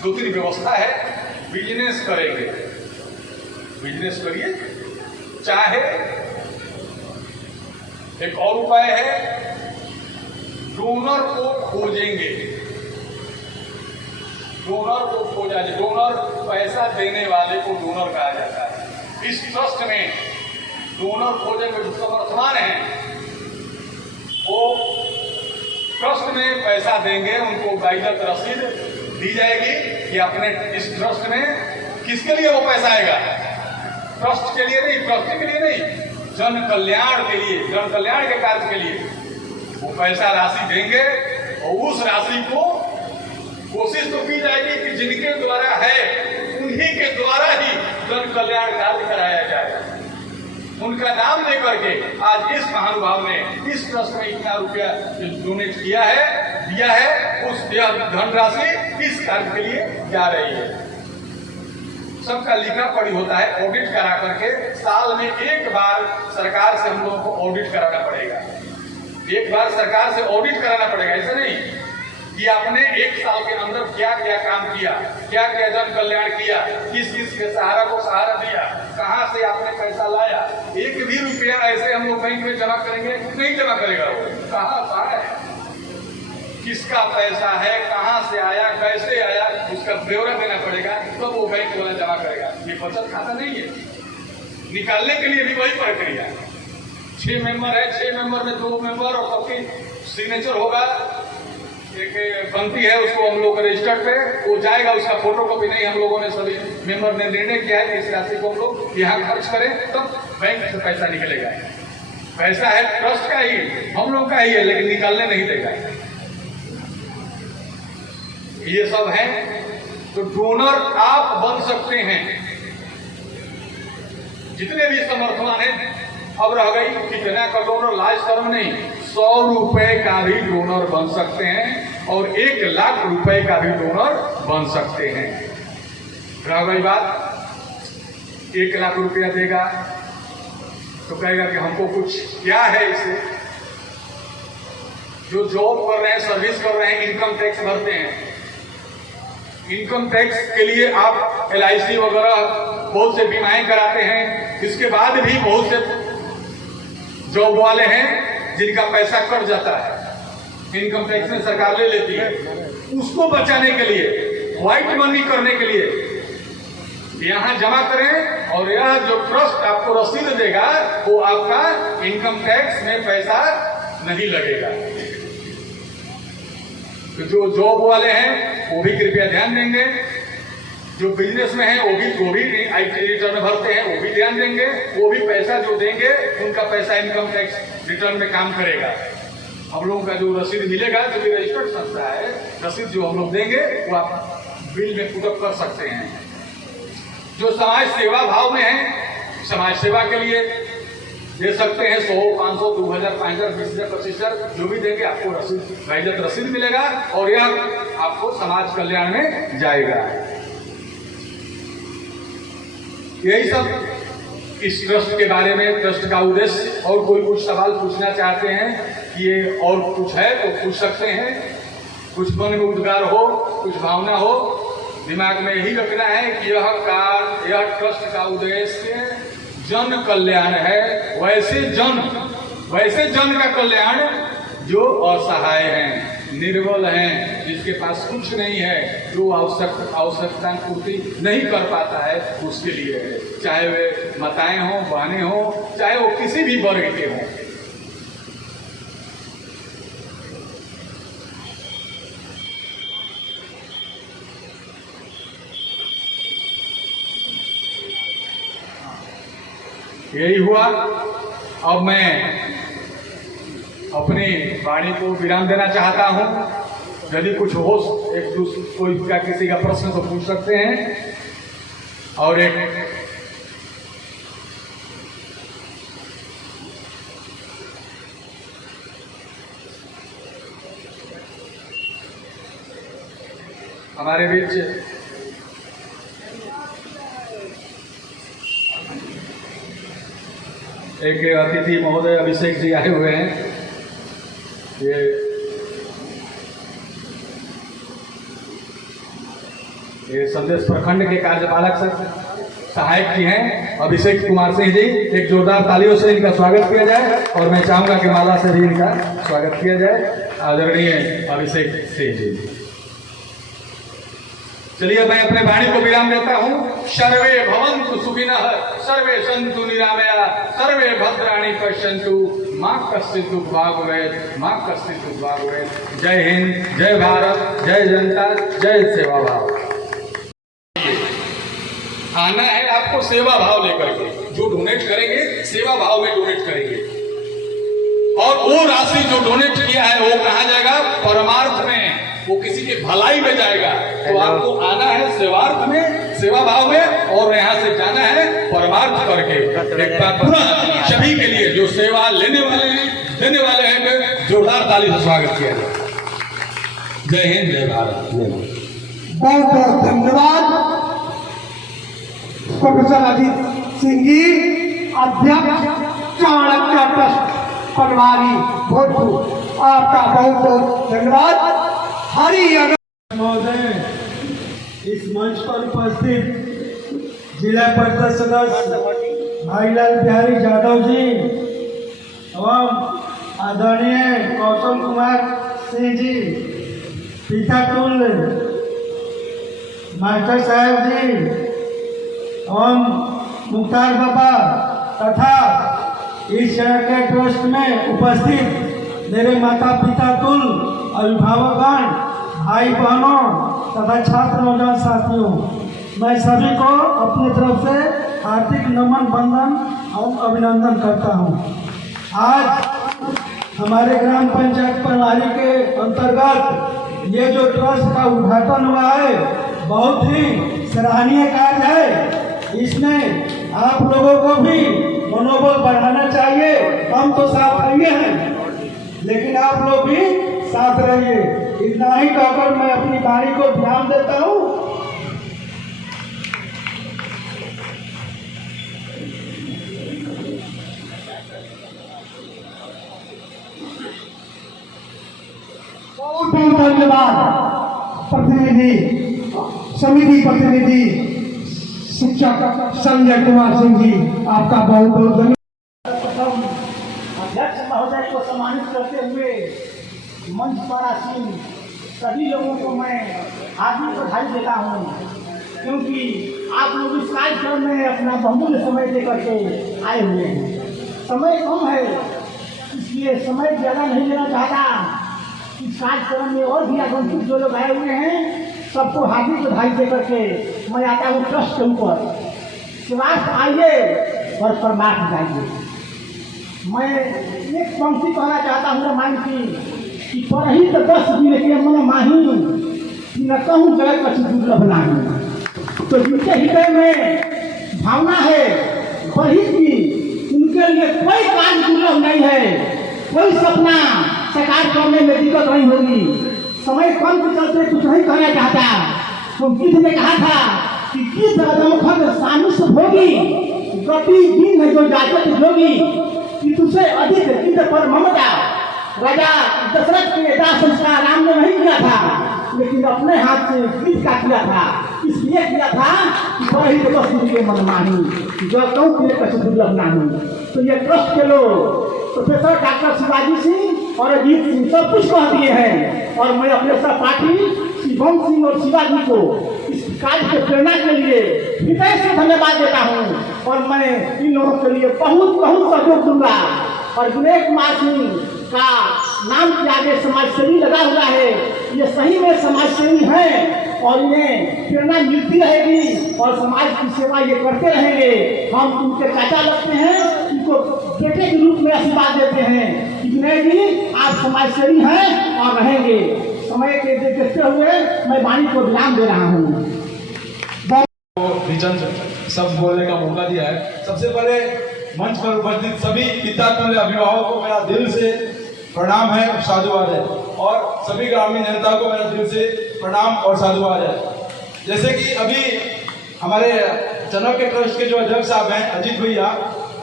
2-3 व्यवस्था है। बिजनेस करेंगे, बिजनेस करिए। चाहे एक और उपाय है, डोनर को खोजेंगे। डोनर को खोजा जाए। डोनर पैसा देने वाले को डोनर कहा जाता है। इस ट्रस्ट में डोनर खोजेंगे जो समर्थवान है, वो ट्रस्ट में पैसा देंगे, उनको बाइजत रसीद दी जाएगी कि अपने इस ट्रस्ट में किसके लिए वो पैसा आएगा? ट्रस्ट के लिए नहीं, ट्रस्ट के लिए नहीं, जन कल्याण के लिए, जन कल्याण के कार्य के लिए वो पैसा राशि देंगे। और उस राशि को कोशिश तो की जाएगी कि जिनके द्वारा है उन्हीं के द्वारा ही जन कल्याण कार्य कराया जाए। उनका नाम लेकर के आज इस महानुभाव ने इस ट्रस्ट में इतना रुपया डोनेट किया है, दिया है, उस धनराशि इस कार्य के लिए जा रही है। सबका लिखा पढ़ी होता है, ऑडिट करा करके साल में एक बार सरकार से हम लोगों को ऑडिट कराना पड़ेगा। एक बार सरकार से ऑडिट कराना पड़ेगा, ऐसे नहीं कि आपने 1 साल के अंदर क्या क्या काम किया, क्या क्या जन कल्याण किया, किस किस के सहारा को सहारा दिया, कहां से आपने पैसा लाया। 1 भी रुपया ऐसे हम लोग बैंक में जमा करेंगे, नहीं जमा करेगा वो। कहां है, किसका पैसा है, कहां से आया, कैसे आया, उसका ब्यौरा देना पड़ेगा, तब वो बैंक वाला जमा करेगा। ये बचत खाता नहीं है। निकालने के लिए भी वही प्रक्रिया। 6 मेंबर है, 6 मेंबर में 2 मेंबर और सबकी सिग्नेचर होगा। एक पंक्ति है, उसको हम लोग रजिस्टर्ड पे वो जाएगा, उसका फोटो कॉपी नहीं, हम लोगों ने सभी मेंबर ने निर्णय किया है कि इस राशि को हम लोग यहाँ खर्च करें, तब बैंक से पैसा निकलेगा। पैसा है ट्रस्ट का ही, हम लोग का ही है, लेकिन निकालने नहीं देगा। ये सब है। तो डोनर आप बन सकते हैं, जितने भी समर्थवान हैं। अब रह गई कितना का डोनर, लाज शर्म नहीं, 100 रुपए का भी डोनर बन सकते हैं और 1 लाख रुपए का भी डोनर बन सकते हैं। रह गई बात 1 लाख रुपया देगा तो कहेगा कि हमको कुछ क्या है इससे। जो जॉब कर रहे हैं, सर्विस कर रहे हैं, इनकम टैक्स भरते हैं, इनकम टैक्स के लिए आप LIC वगैरह बहुत से बीमाएं कराते हैं। इसके बाद भी बहुत से जॉब वाले हैं जिनका पैसा कट जाता है, इनकम टैक्स में सरकार ले लेती है। उसको बचाने के लिए, व्हाइट मनी करने के लिए यहां जमा करें और यह जो ट्रस्ट आपको रसीद देगा वो आपका इनकम टैक्स में पैसा नहीं लगेगा। तो जो जॉब वाले हैं वो भी कृपया ध्यान देंगे, जो बिजनेस में है वो भी रिटर्न भरते हैं, वो भी ध्यान देंगे। वो भी पैसा जो देंगे उनका पैसा इनकम टैक्स रिटर्न में काम करेगा। हम लोगों का जो रसीद मिलेगा, जो भी रजिस्टर्ड संस्था है, रसीद जो हम लोग देंगे वो आप बिल में पुटअप कर सकते हैं। जो समाज सेवा भाव में है, समाज सेवा के लिए दे सकते हैं 100, 500, 2000, 5000, 20000, 25,000 जो भी देंगे आपको रसीद, वैधत रसीद मिलेगा और यह आपको समाज कल्याण में जाएगा। यही सब इस ट्रस्ट के बारे में, ट्रस्ट का उद्देश्य। और कोई कुछ सवाल पूछना चाहते हैं कि ये और कुछ है तो पूछ सकते हैं। कुछ मन में उद्गार हो, कुछ भावना हो, दिमाग में यही रखना है कि यह ट्रस्ट का उद्देश्य जन कल्याण है। वैसे जन का कल्याण जो असहाय हैं, निर्बल हैं, जिसके पास कुछ नहीं है, जो आवश्यकता पूर्ति नहीं कर पाता है, उसके लिए है। चाहे वे माताएं हों, बहनें हों, चाहे वो किसी भी वर्ग के हों। यही हुआ। अब मैं अपनी वाणी को विराम देना चाहता हूं। यदि कुछ हो, कोई का किसी का प्रश्न तो पूछ सकते हैं। और एक हमारे बीच एक अतिथि महोदय अभिषेक जी आए हुए हैं। ये संदेश प्रखंड के कार्यपालक सहायक जी हैं अभिषेक कुमार सिंह जी। एक जोरदार तालियों से इनका स्वागत किया जाए और मैं चाहूंगा कि माला से भी इनका स्वागत किया जाए। आदरणीय अभिषेक सिंह जी। चलिए मैं अपने वाणी को विराम देता हूँ। सर्वे भवन्तु सुखिनः, सर्वे सन्तु निरामया, सर्वे भद्राणि पश्यन्तु, मां कश्चित् दुःखं भवेत्, मां कश्चित् दुःखं भवेत्। जय हिंद, जय भारत, जय जनता, जय सेवा भाव। आना है आपको सेवा भाव लेकर के। जो डोनेट करेंगे सेवा भाव में डोनेट करेंगे और वो राशि जो डोनेट किया है वो कहाँ जाएगा? परमार्थ में, वो किसी के भलाई में जाएगा। तो आपको आना है सेवार्थ में, सेवा भाव में, और यहाँ से जाना है परमार्थ करके। एक बार पुनः सभी के लिए जो सेवा लेने वाले हैं, देने वाले हैं, जोरदार ताली से स्वागत किया जाए। जय हिंद, जय भारत। बहुत बहुत धन्यवाद प्रोफेसर अजीत सिंह जी, अध्यक्ष चाणक्य ट्रस्ट पनवारी भोजपुर। आपका बहुत बहुत धन्यवाद। हरियाणा महोदय, इस मंच पर उपस्थित जिला परिषद सदस्य भाईलाल बिहारी यादव जी एवं आदरणीय कौशल कुमार सिंह जी, पिता तुल्य मास्टर साहब जी एवं मुख्तार बाबा तथा इस शहर के ट्रस्ट में उपस्थित मेरे माता पिता तुल्य अभिभावकगण, भाई बहनों तथा छात्र नौजवान साथियों, मैं सभी को अपनी तरफ से हार्दिक नमन बंदन और अभिनंदन करता हूं। आज हमारे ग्राम पंचायत प्रणाली के अंतर्गत ये जो ट्रस्ट का उद्घाटन हुआ है, बहुत ही सराहनीय कार्य है। इसमें आप लोगों को भी मनोबल बढ़ाना चाहिए। हम तो साथ रहिए हैं, लेकिन आप लोग भी साथ रहिए। इतना ही कहकर मैं अपनी वाणी को ध्यान देता हूँ। बहुत बहुत धन्यवाद प्रतिनिधि, समिति प्रतिनिधि शिक्षक संजय कुमार सिंह जी, आपका बहुत बहुत धन्यवाद। अध्यक्ष महोदय को सम्मानित करते हुए मंच पर आसीन सभी लोगों को मैं हार्दिक बधाई देता हूँ, क्योंकि आप लोग इस कार्यक्रम में अपना बहुमूल्य समय दे करके आए हुए हैं। समय कम है, इसलिए समय ज़्यादा नहीं लेना चाहता। इस कार्यक्रम में और भी आगंतुक जो लोग आए हुए हैं, सबको हार्दिक बधाई दे करके मैं आता हूँ ट्रस्ट के ऊपर। स्वास्थ्य आइए और परमार्थ जाइए। मैं एक पंक्ति कहना चाहता हूँ रामायण की कि परही तो 10 दिन के मन माही, न कहूँ जगत कछु दुर्लभ नाही। तो जिनके हृदय में भावना है बड़ी की, उनके लिए कोई काम दुर्लभ नहीं है, कोई सपना साकार करने में दिक्कत नहीं होगी। समय कम के चलते कुछ नहीं कहना चाहता। तो गीत ने कहा था कि गीत अदमखद सानुस भोगी, गति दिन है जो जागत जोगी, कि तुझसे अधिक गीत पर ममता। राजा दशरथ के दाह संस्कार राम ने नहीं किया था, लेकिन अपने हाथ से गीत का किया था। इसलिए किया था कि वही तो बस के मन मानी, जो कहूँ कि कछु दुर्लभ नाही। तो ये ट्रस्ट के लोग प्रोफेसर डॉक्टर शिवाजी सिंह और अजीत सिंह सब कुछ कह दिए हैं, और मैं अपने सहपाठी शिवम सिंह और शिवाजी को इस कार्य के प्रेरणा के लिए हृदय से धन्यवाद देता हूँ। और मैं इन लोगों के लिए बहुत बहुत सहयोग दूंगा। और विनय कुमार सिंह का नाम के आगे समाजसेवी लगा हुआ है, ये सही में समाजसेवी हैं और इन्हें प्रेरणा मिलती रहेगी और समाज की सेवा ये करते रहेंगे। हम उनके चाचा लगते हैं, उनको बेटे के रूप में आशीर्वाद देते हैं कि विनय जी आप समाजसेवी हैं और रहेंगे। समय के देखते हुए मैं वाणी को विराम दे रहा हूँ। सब बोलने का मौका दिया है। सबसे पहले मंच पर उपस्थित सभी पिता तुल्य अभिभावकों को मेरा दिल से प्रणाम है, साधुवाद है, और सभी ग्रामीण जनता को मेरा दिल से प्रणाम और साधुवाद है। जैसे कि अभी हमारे चनक के ट्रस्ट के जो अध्यक्ष साहब हैं अजीत भैया,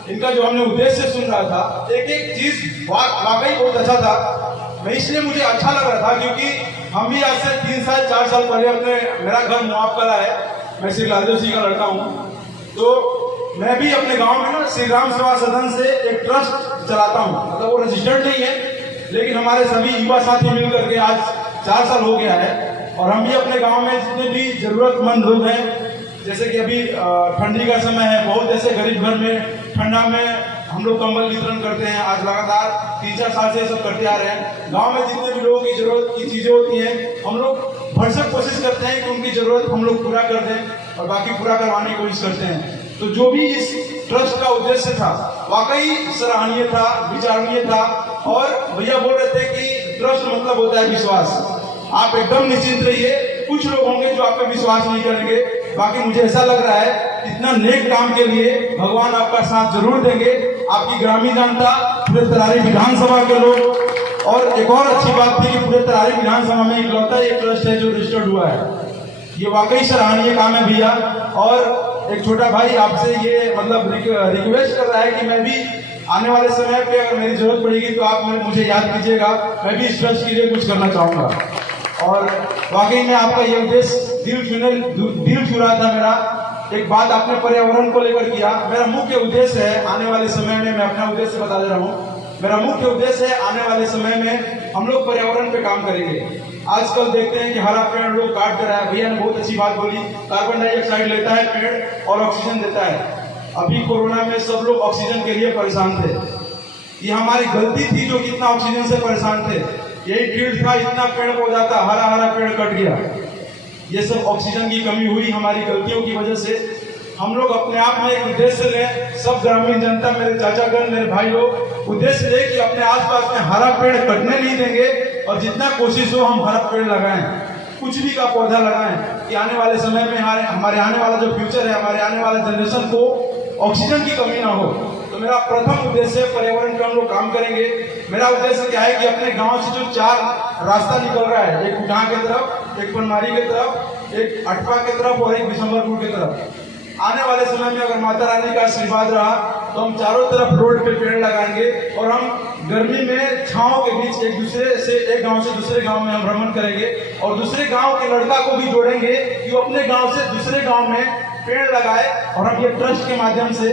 इनका जो हमने उद्देश्य सुन रहा था, एक एक चीज वाकई बहुत अच्छा था। मैं इसलिए मुझे अच्छा लग रहा था क्योंकि हम भी आज से 3 साल 4 साल पहले अपने मेरा घर मुआफ करा है। मैं श्री लालदेव सिंह का लड़का हूँ, तो मैं भी अपने गांव में ना श्री राम सेवा सदन से एक ट्रस्ट चलाता हूँ। मतलब वो रजिस्टर्ड नहीं है, लेकिन हमारे सभी युवा साथी मिलकर के आज 4 साल हो गया है। और हम भी अपने गांव में जितने भी जरूरतमंद लोग हैं, जैसे कि अभी ठंडी का समय है, बहुत ऐसे गरीब घर में ठंडा में हम लोग कंबल वितरण करते हैं। आज लगातार 3-4 साल से सब करते आ रहे हैं। गांव में जितने भी लोगों की जरूरत की चीजें होती हैं, हम लोग भरसक कोशिश करते हैं कि उनकी जरूरत हम लोग पूरा कर दें और बाकी पूरा करवाने की कोशिश करते हैं। तो जो भी इस ट्रस्ट का उद्देश्य था वाकई सराहनीय था, विचारणीय था। और भैया बोल रहे थे कि ट्रस्ट मतलब होता है विश्वास। आप एकदम निश्चिंत रहिए, कुछ लोग होंगे जो आप पे विश्वास नहीं करेंगे, बाकी मुझे ऐसा लग रहा है इतना नेक काम के लिए भगवान आपका साथ जरूर देंगे। आपकी ग्रामीण जनता, पूरे तरारी विधानसभा के लोग। और एक और अच्छी बात थी कि पूरे तरारी विधानसभा में इकलौता एक ट्रस्ट है जो रजिस्टर्ड हुआ है। ये वाकई सराहनीय काम है भैया। और एक छोटा भाई आपसे ये मतलब रिक्वेस्ट कर रहा है कि मैं भी आने वाले समय पे अगर मेरी जरूरत पड़ेगी तो आप मुझे याद कीजिएगा, मैं भी इस ट्रस्ट के लिए कुछ करना चाहूँगा। और वाकई में आपका ये उद्देश्य दिल छू रहा था मेरा। एक बात आपने पर्यावरण को लेकर किया। मेरा मुख्य उद्देश्य है आने वाले समय में, मैं अपना उद्देश्य बता दे रहा हूँ, मेरा मुख्य उद्देश्य है आने वाले समय में हम लोग पर्यावरण पे काम करेंगे। आजकल देखते हैं कि हरा पेड़ लोग काट दे रहा है। भैया ने बहुत अच्छी बात बोली, कार्बन डाइऑक्साइड लेता है पेड़ और ऑक्सीजन देता है। अभी कोरोना में सब लोग ऑक्सीजन के लिए परेशान थे। ये हमारी गलती थी जो कितना ऑक्सीजन से परेशान थे। यही फील्ड था, इतना पेड़ पौधा था, हरा हरा पेड़ कट गया। ये सब ऑक्सीजन की कमी हुई हमारी गलतियों की वजह से। हम लोग अपने आप में एक उद्देश्य लें, सब ग्रामीण जनता, मेरे चाचागण, मेरे भाई लोग, उद्देश्य ले कि अपने आसपास में हरा पेड़ कटने नहीं देंगे और जितना कोशिश हो हम हरा पेड़ लगाएं, कुछ भी का पौधा लगाएं कि आने वाले समय में हमारे आने वाला जो फ्यूचर है, हमारे आने वाले जनरेशन को ऑक्सीजन की कमी ना हो। तो मेरा प्रथम उद्देश्य पर्यावरण पे हम लोग काम करेंगे। मेरा उद्देश्य क्या है कि अपने गांव से जो 4 रास्ता निकल रहा है, एक उठान की तरफ, एक पनमारी की तरफ, एक अटपा की तरफ और एक बिशंबरपुर की तरफ, आने वाले समय में अगर माता रानी का आशीर्वाद रहा तो हम चारों तरफ रोड पे पेड़ लगाएंगे और हम गर्मी में छांव के बीच एक गांव से दूसरे गांव में हम भ्रमण करेंगे और दूसरे गांव के लड़का को भी जोड़ेंगे कि वो अपने गांव से दूसरे गांव में पेड़ लगाए। और हम ये ट्रस्ट के माध्यम से,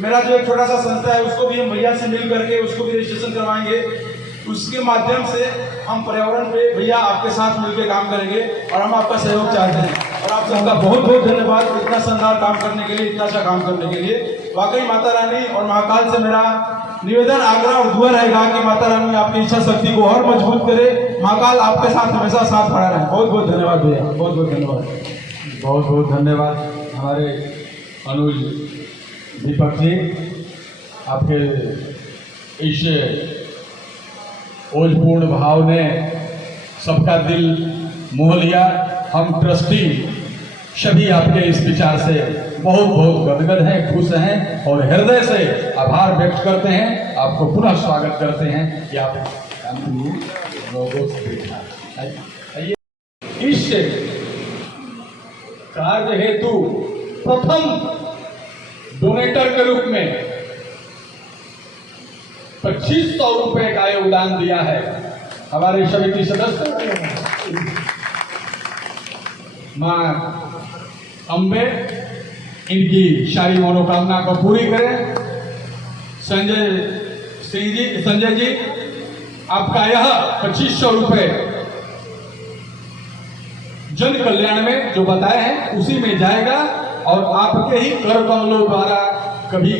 मेरा जो एक छोटा सा संस्था है उसको भी हम भैया से मिल करके उसको भी रजिस्ट्रेशन करवाएंगे। उसके माध्यम से हम पर्यावरण पे भैया आपके साथ मिलकर काम करेंगे और हम आपका सहयोग चाहते हैं। और आप सबका बहुत बहुत धन्यवाद इतना शानदार काम करने के लिए, इतना अच्छा काम करने के लिए। वाकई माता रानी और महाकाल से मेरा निवेदन, आग्रह और दुआ रहेगा कि माता रानी आपकी इच्छा शक्ति को और मजबूत करे। महाकाल आपके साथ हमेशा साथ खड़ा रहे। बहुत बहुत धन्यवाद भैया, बहुत बहुत धन्यवाद। बहुत बहुत धन्यवाद हमारे अनुज दीपक जी, आपके इस ओजपूर्ण भाव ने सबका दिल मोह लिया। हम ट्रस्टी सभी आपके इस विचार से बहुत बहुत गदगद हैं, खुश हैं और हृदय से आभार व्यक्त करते हैं। आपको पुनः स्वागत करते हैं कि आप लोगों से इस कार्य हेतु प्रथम डोनेटर के रूप में 2500 रुपए का योगदान दिया है हमारे समिति सदस्य। मां अम्बे इनकी सारी मनोकामना को पूरी करें। संजय जी आपका यह 2500 रुपए जन कल्याण में जो बताए हैं उसी में जाएगा और आपके ही कर कमलों द्वारा कभी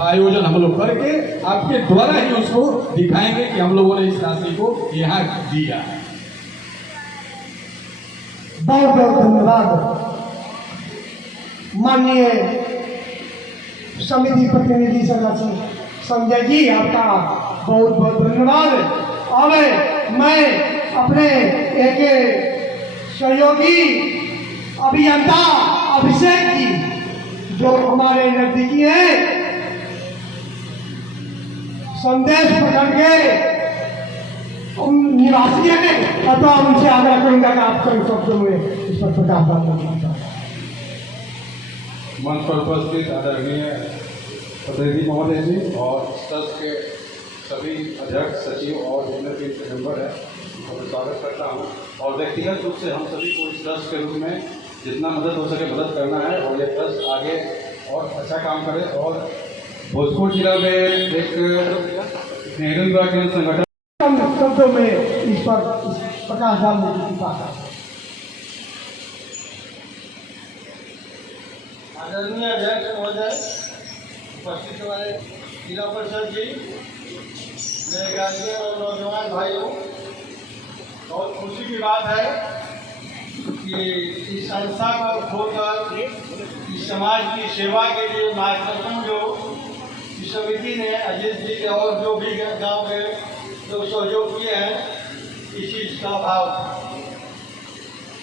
आयोजन हम लोग करके आपके द्वारा ही उसको दिखाएंगे कि हम लोगों ने इस राशि को यहाँ दिया। बहुत बहुत धन्यवाद माननीय समिति प्रतिनिधि सदस्य संजय जी, आपका बहुत बहुत धन्यवाद। और मैं अपने एक सहयोगी अभियंता अभिषेक जी जो हमारे नजदीकी है, संदेश प्रखंड के निवासी हैं, अतः उनसे आग्रह करूंगा कि आप कई शब्दों में इस पर प्रकाश डालना। मंच पर उपस्थित आदरणीय प्रतिनिधि महोदय जी और ट्रस्ट के सभी अध्यक्ष, सचिव और जितने भी मेंबर हैं, उनको स्वागत करता हूं। और व्यक्तिगत रूप से हम सभी को इस ट्रस्ट के रूप में जितना मदद हो सके मदद करना है और ये ट्रस्ट आगे और अच्छा काम करे और भोजपुर जिला में एक नेहरू युवा संगठन शब्दों में इस पर प्रकाश डालने की कृपा है। आदरणीय अध्यक्ष महोदय, उपस्थित हमारे जिला परिषद जी, मेरे गार्जियन और नौजवान भाइयों, बहुत खुशी की बात है कि इस संस्था को खोलकर इस समाज की सेवा के लिए मार्गदर्शन जो इस समिति ने अजीत जी के और जो भी गांव के जो सहयोग किए हैं, इस चीज का भाव।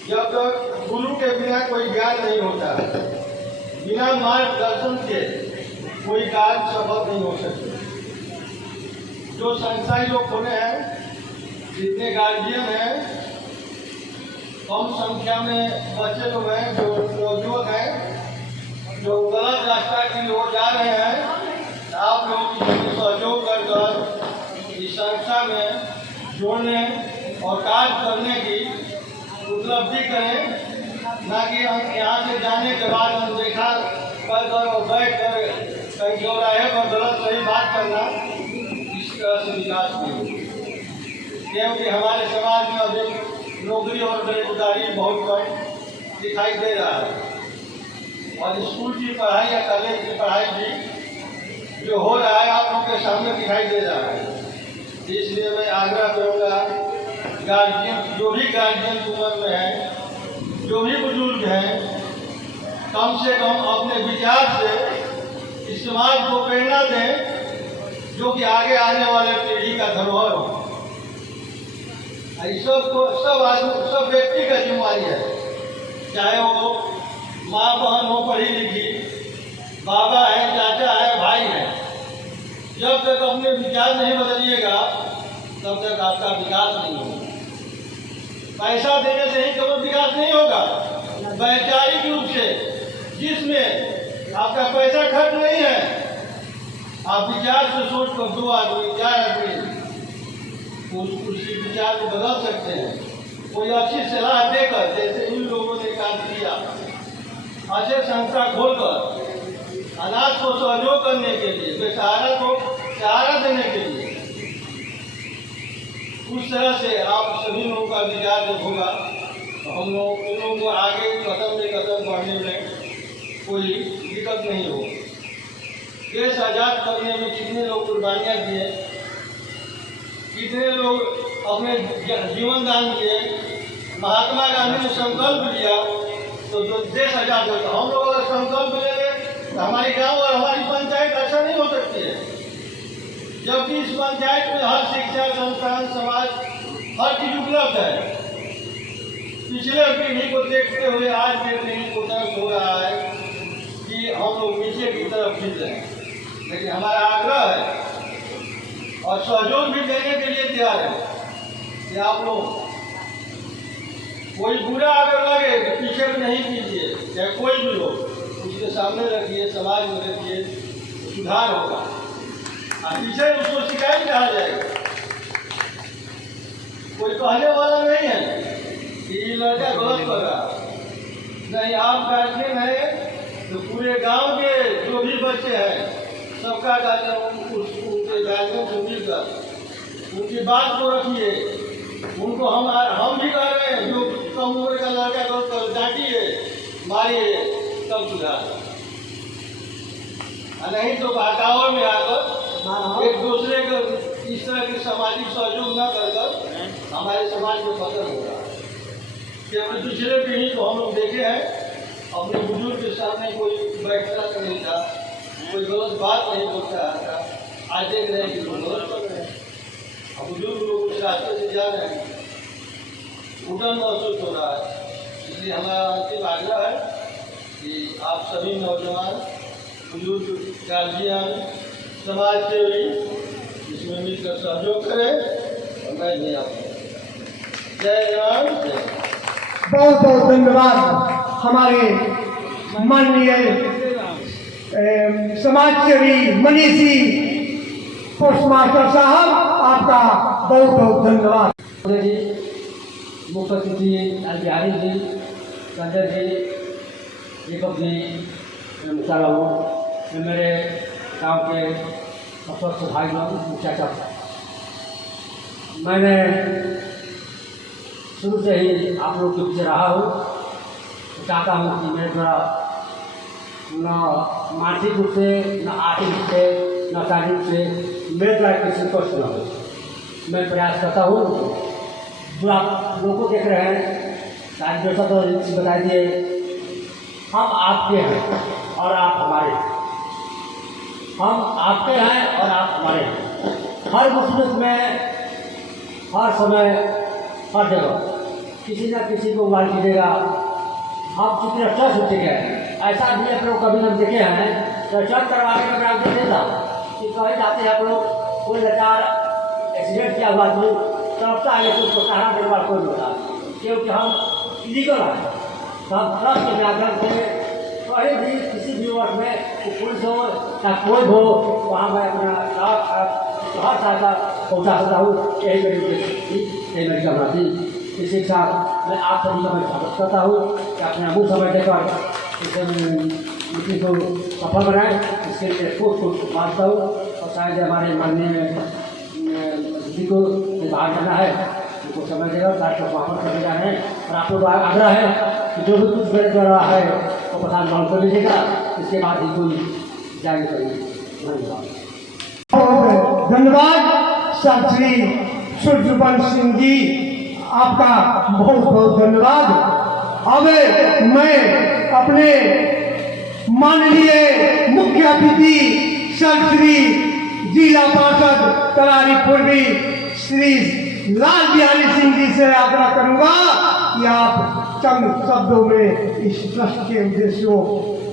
जब तक गुरु के बिना कोई ज्ञान नहीं होता, बिना मार्गदर्शन के कोई कार्य सफल नहीं हो सकते। जो संस्थाई लोग खुले हैं, जितने गार्जियन हैं, कम संख्या में बच्चे लोग हैं, जो नौजुवक हैं, जो गलत रास्ता की ओर जा रहे हैं, आप लोग सहयोग कर इस संस्था में जोड़ने और कार्य करने की उपलब्धि करें, ना कि हम यहाँ से जाने के बाद हम देखा कर और बैठ कर कहीं चौराहे पर गलत सही बात करना, इस तरह से विकास नहीं होगा। क्योंकि हमारे समाज में अभी नौकरी और बेरोजगारी बहुत कम दिखाई दे रहा है, और स्कूल की पढ़ाई या कॉलेज की पढ़ाई भी जो हो रहा है आप लोगों के सामने दिखाई दे रहा है। इसलिए मैं आग्रह करूँगा, गार्जियन जो भी गार्जियन उम्र में है, जो भी बुजुर्ग हैं, कम से कम अपने विचार से इस समाज को प्रेरणा दें, जो कि आगे आने वाले पीढ़ी का धरोहर हो। सब आदमी, सब व्यक्ति का जिम्मेवारी है, चाहे वो माँ बहन हो पढ़ी लिखी, बाबा है, चाचा है, भाई है। जब तक अपने विचार नहीं बदलिएगा तब तक आपका विकास नहीं होगा। पैसा देने से ही केवल विकास नहीं होगा, वैचारिक रूप से जिसमें आपका पैसा खर्च नहीं है, आप विचार से सोच कर 2 आदमी 4 आदमी उसी विचार को बदल सकते हैं। कोई अच्छी सलाह देकर, जैसे इन लोगों ने काम किया, अच्छे संस्था खोलकर अनाथ को सहयोग करने के लिए, बेसहारा को सहारा देने के लिए, उस तरह से आप सभी लोगों का विचार जब होगा तो हम लोग इन लोगों को आगे कदम में कदम बढ़ने में कोई दिक्कत नहीं हो। देश आज़ाद करने में कितने लोग कुर्बानियाँ दिए, कितने लोग अपने जीवन दान दिए। महात्मा गांधी ने संकल्प लिया तो जो देश आज़ाद होता, हम लोग अगर संकल्प लेंगे तो हमारी गांव और हमारी पंचायत ऐसा नहीं हो सकती है। जबकि इस पंचायत में हर शिक्षा संस्थान, समाज, हर चीज उपलब्ध है। पिछले पीढ़ी को देखते हुए आज के पीढ़ी को दर्द हो रहा है कि हम लोग नीचे की तरफ खिंच रहे हैं, लेकिन हमारा आग्रह है और सहयोग भी देने के लिए तैयार है कि आप लोग कोई बुरा अगर लगे तो पीछे भी नहीं कीजिए, चाहे कोई भी हो, उसके सामने रखिए, समाज में रखिए, सुधार होगा। पीछे उसको शिकायत कहा जाएगा, कोई कहने वाला नहीं है कि ये लड़का गलत कर रहा नहीं। आप गार्जियन है तो पूरे गांव के जो भी बच्चे हैं सबका गार्जियन, उनके गार्जियन से मिलकर उनकी बात को रखिए। उनको हम भी कह रहे हैं, जो कम उम्र का लड़का गलत कर डांटिए, मारिए, तब सुधार। नहीं तो बहकावे में आकर एक दूसरे को इस तरह के सामाजिक सहयोग न कर हमारे समाज में पतन हो रहा है। कि अपने पिछले पीढ़ी को हम लोग देखे हैं, अपने बुजुर्ग के सामने कोई बैठता नहीं था, कोई गलत बात नहीं बोलता था। आज देख रहे हैं कि लोग गलत कर रहे हैं, अब बुजुर्ग लोग उस रास्ते से जा रहे हैं, उठन महसूस हो रहा है। इसलिए हमारा अंतिम आग्रह है कि आप सभी नौजवान, बुजुर्ग, गार्जियन, समाज सेवी इसमें मिलकर सहयोग करें। और मैं भी आपको जय राम, जय। बहुत बहुत धन्यवाद हमारे माननीय समाज सेवी मनीषी पोस्ट मास्टर साहब, आपका बहुत बहुत धन्यवाद। मुख्य अतिथि लाल बिहारी जी, संजय जी, दीपक जी, मेरे गांव के अपक्ष भाई लोग, चाचा, मैंने शुरू से ही आप लोग के पीछे रहा हूँ। चाहता हूँ कि मेरे द्वारा न मानसिक रूप से, न आर्थिक रूप से, न शारीरिक रूप से मेरे द्वारा किसी कष्ट न हो। मैं प्रयास करता हूँ। जो आप लोगों को देख रहे हैं, शायद जैसा तो बता दिए, हम आपके हैं और आप हमारे हैं। हम आपके हैं और आप हमारे हैं। हर मुसीबत में, हर समय, हर जगह किसी न किसी को उबाल कीजिएगा। हम कितने ट्रस्ट हो चुके हैं, ऐसा भी आप लोग कभी हम देखे हैं तो ट्रस्ट करवाने का प्रयास नहीं देता कि कहीं जाते हैं आप लोग, कोई लाचार एक्सीडेंट किया हुआ तो तड़पता है, लेकिन उसको सहारा देने वाला कोई नहीं होता, क्योंकि हम इलीगल हैं। तो हम ट्रस्ट के माध्यम से कहीं भी किसी भी वर्ग में पुलिस हो या कोई हो, वहाँ मैं अपना हर सहायता पहुँचा सकता हूँ। यही मेरी उद्देश्य थी, यही मेरी कामना थी। इस शिक्षा मैं आप सभी का मैं स्वागत करता हूँ कि अपने अमूल समय देकर इस मीटिंग को सफल बनाएं। इसके लिए खूब मानता हूँ और शायद हमारे माननीय जी को बाहर करना है, उनको समय देगा, कार्य को वापस करने जा रहे हैं। और आप लोग आग्रह है कि जो भी कुछ मेरे द्वारा है वो प्रधान ग्रहण कर लीजिएगा, इसके बाद ही कोई जारी करेंगे। धन्यवाद। धन्यवाद सर श्री सूर्यवंश सिंह जी, आपका बहुत बहुत धन्यवाद। अब मैं अपने माननीय मुख्य अतिथि सर श्री जिला पार्षद करारी पूर्वी श्री लाल बिहारी सिंह जी से आग्रह करूंगा कि आप चंद शब्दों में इस ट्रस्ट के उद्देश्यों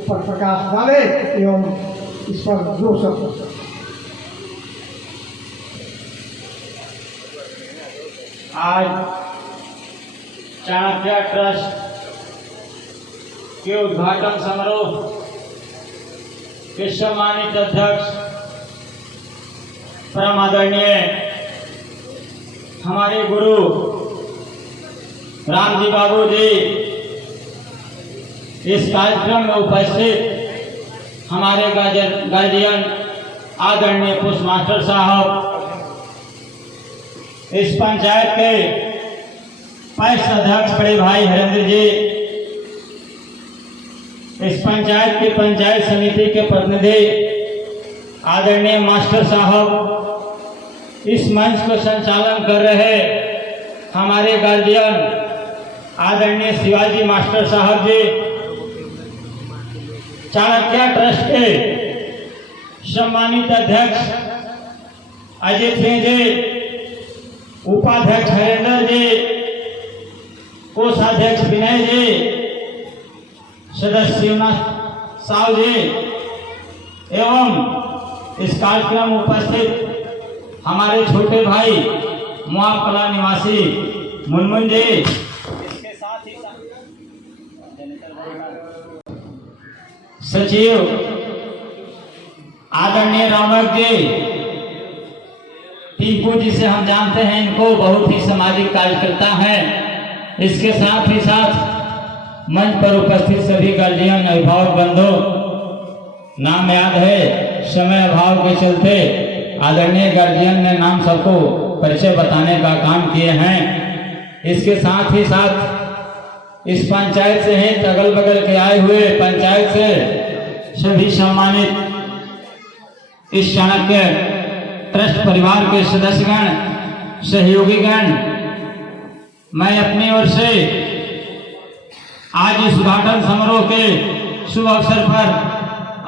पर प्रकाश डालें एवं इस पर दो शब्द। आज चाणक्य ट्रस्ट के उद्घाटन समारोह के सम्मानित अध्यक्ष परम आदरणीय हमारे गुरु रामजी बाबू जी, इस कार्यक्रम में उपस्थित हमारे गार्जियन आदरणीय पोस्ट मास्टर साहब, इस पंचायत के पैक्स अध्यक्ष बड़े भाई हरेंद्र जी, इस पंचायत की पंचायत समिति के प्रतिनिधि आदरणीय मास्टर साहब, इस मंच को संचालन कर रहे हमारे गार्जियन आदरणीय शिवाजी मास्टर साहब जी, चाणक्य ट्रस्ट के सम्मानित अध्यक्ष अजीत सिंह जी, उपाध्यक्ष हरेंद्र जी, कोषाध्यक्ष विनय जी, सदस्य शिवनाथ साहु जी एवं इस कार्यक्रम में उपस्थित हमारे छोटे भाई मुआब कला निवासी मुनमुन जी, इसके साथ ही सचिव आदरणीय रौनक जी, टीपू जी से हम जानते हैं, इनको बहुत ही सामाजिक कार्यकर्ता हैं। इसके साथ ही साथ मंच पर उपस्थित सभी गार्जियन अभिभावक बंधु, नाम याद है, समय अभाव के चलते आदरणीय गार्जियन ने नाम सबको परिचय बताने का काम किए हैं। इसके साथ ही साथ इस पंचायत से हैं, अगल बगल के आए हुए पंचायत से सभी सम्मानित इस चाणक्य ट्रस्ट परिवार के सदस्यगण, सहयोगीगण, मैं अपनी ओर से आज इस उद्घाटन समारोह के शुभ अवसर पर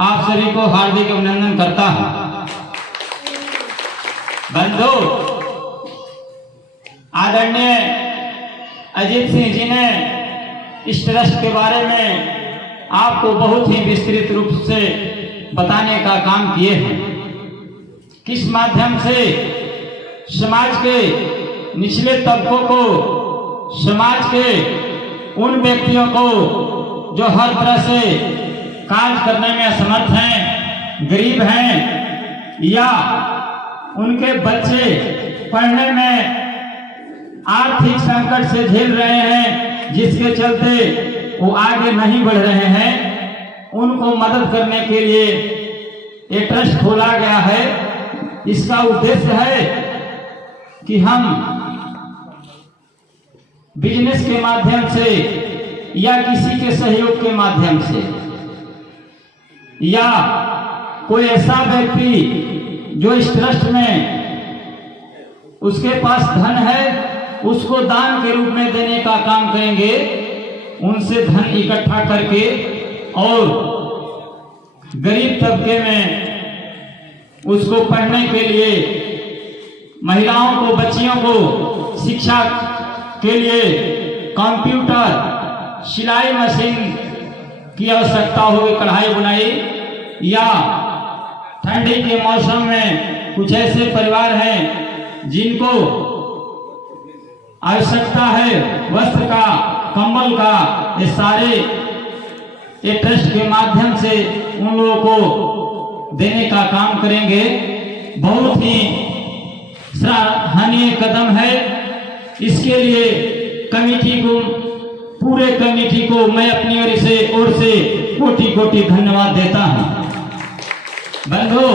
आप सभी को हार्दिक अभिनंदन करता हूं। बंधु, आदरणीय अजीत सिंह जी ने इस ट्रस्ट के बारे में आपको बहुत ही विस्तृत रूप से बताने का काम किए हैं। किस माध्यम से समाज के निचले तबकों को, समाज के उन व्यक्तियों को जो हर तरह से कार्य करने में असमर्थ हैं, गरीब हैं, या उनके बच्चे पढ़ने में आर्थिक संकट से झेल रहे हैं, जिसके चलते वो आगे नहीं बढ़ रहे हैं, उनको मदद करने के लिए ये ट्रस्ट खोला गया है। इसका उद्देश्य है कि हम बिजनेस के माध्यम से या किसी के सहयोग के माध्यम से, या कोई ऐसा व्यक्ति जो इस ट्रस्ट में उसके पास धन है, उसको दान के रूप में देने का काम करेंगे। उनसे धन इकट्ठा करके और गरीब तबके में उसको पढ़ने के लिए, महिलाओं को, बच्चियों को शिक्षा के लिए कंप्यूटर, सिलाई मशीन की आवश्यकता होगी, कढ़ाई बुनाई, या ठंडी के मौसम में कुछ ऐसे परिवार हैं जिनको आवश्यकता है वस्त्र का, कंबल का, ये सारे ये ट्रस्ट के माध्यम से उन लोगों को देने का काम करेंगे। बहुत ही सराहनीय कदम है। इसके लिए कमेटी को, पूरे कमेटी को मैं अपनी ओर से कोटि कोटि धन्यवाद देता हूं। बंधु,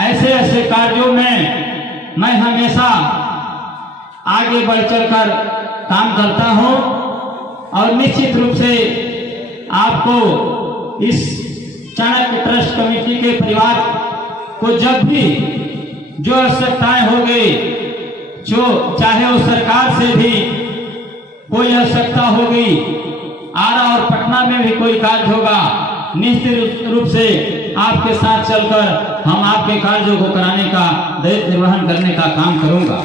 ऐसे ऐसे कार्यों में मैं हमेशा आगे बढ़ चढ़कर काम करता हूं और निश्चित रूप से आपको इस चाणक्य ट्रस्ट कमेटी के परिवार को जब भी जो आवश्यकताएं होगी, जो चाहे वो सरकार से भी कोई आवश्यकता होगी, आरा और पटना में भी कोई कार्य होगा, निश्चित रूप से आपके साथ चलकर हम आपके कार्यों को कराने का, दायित्व निर्वहन करने का काम करूंगा।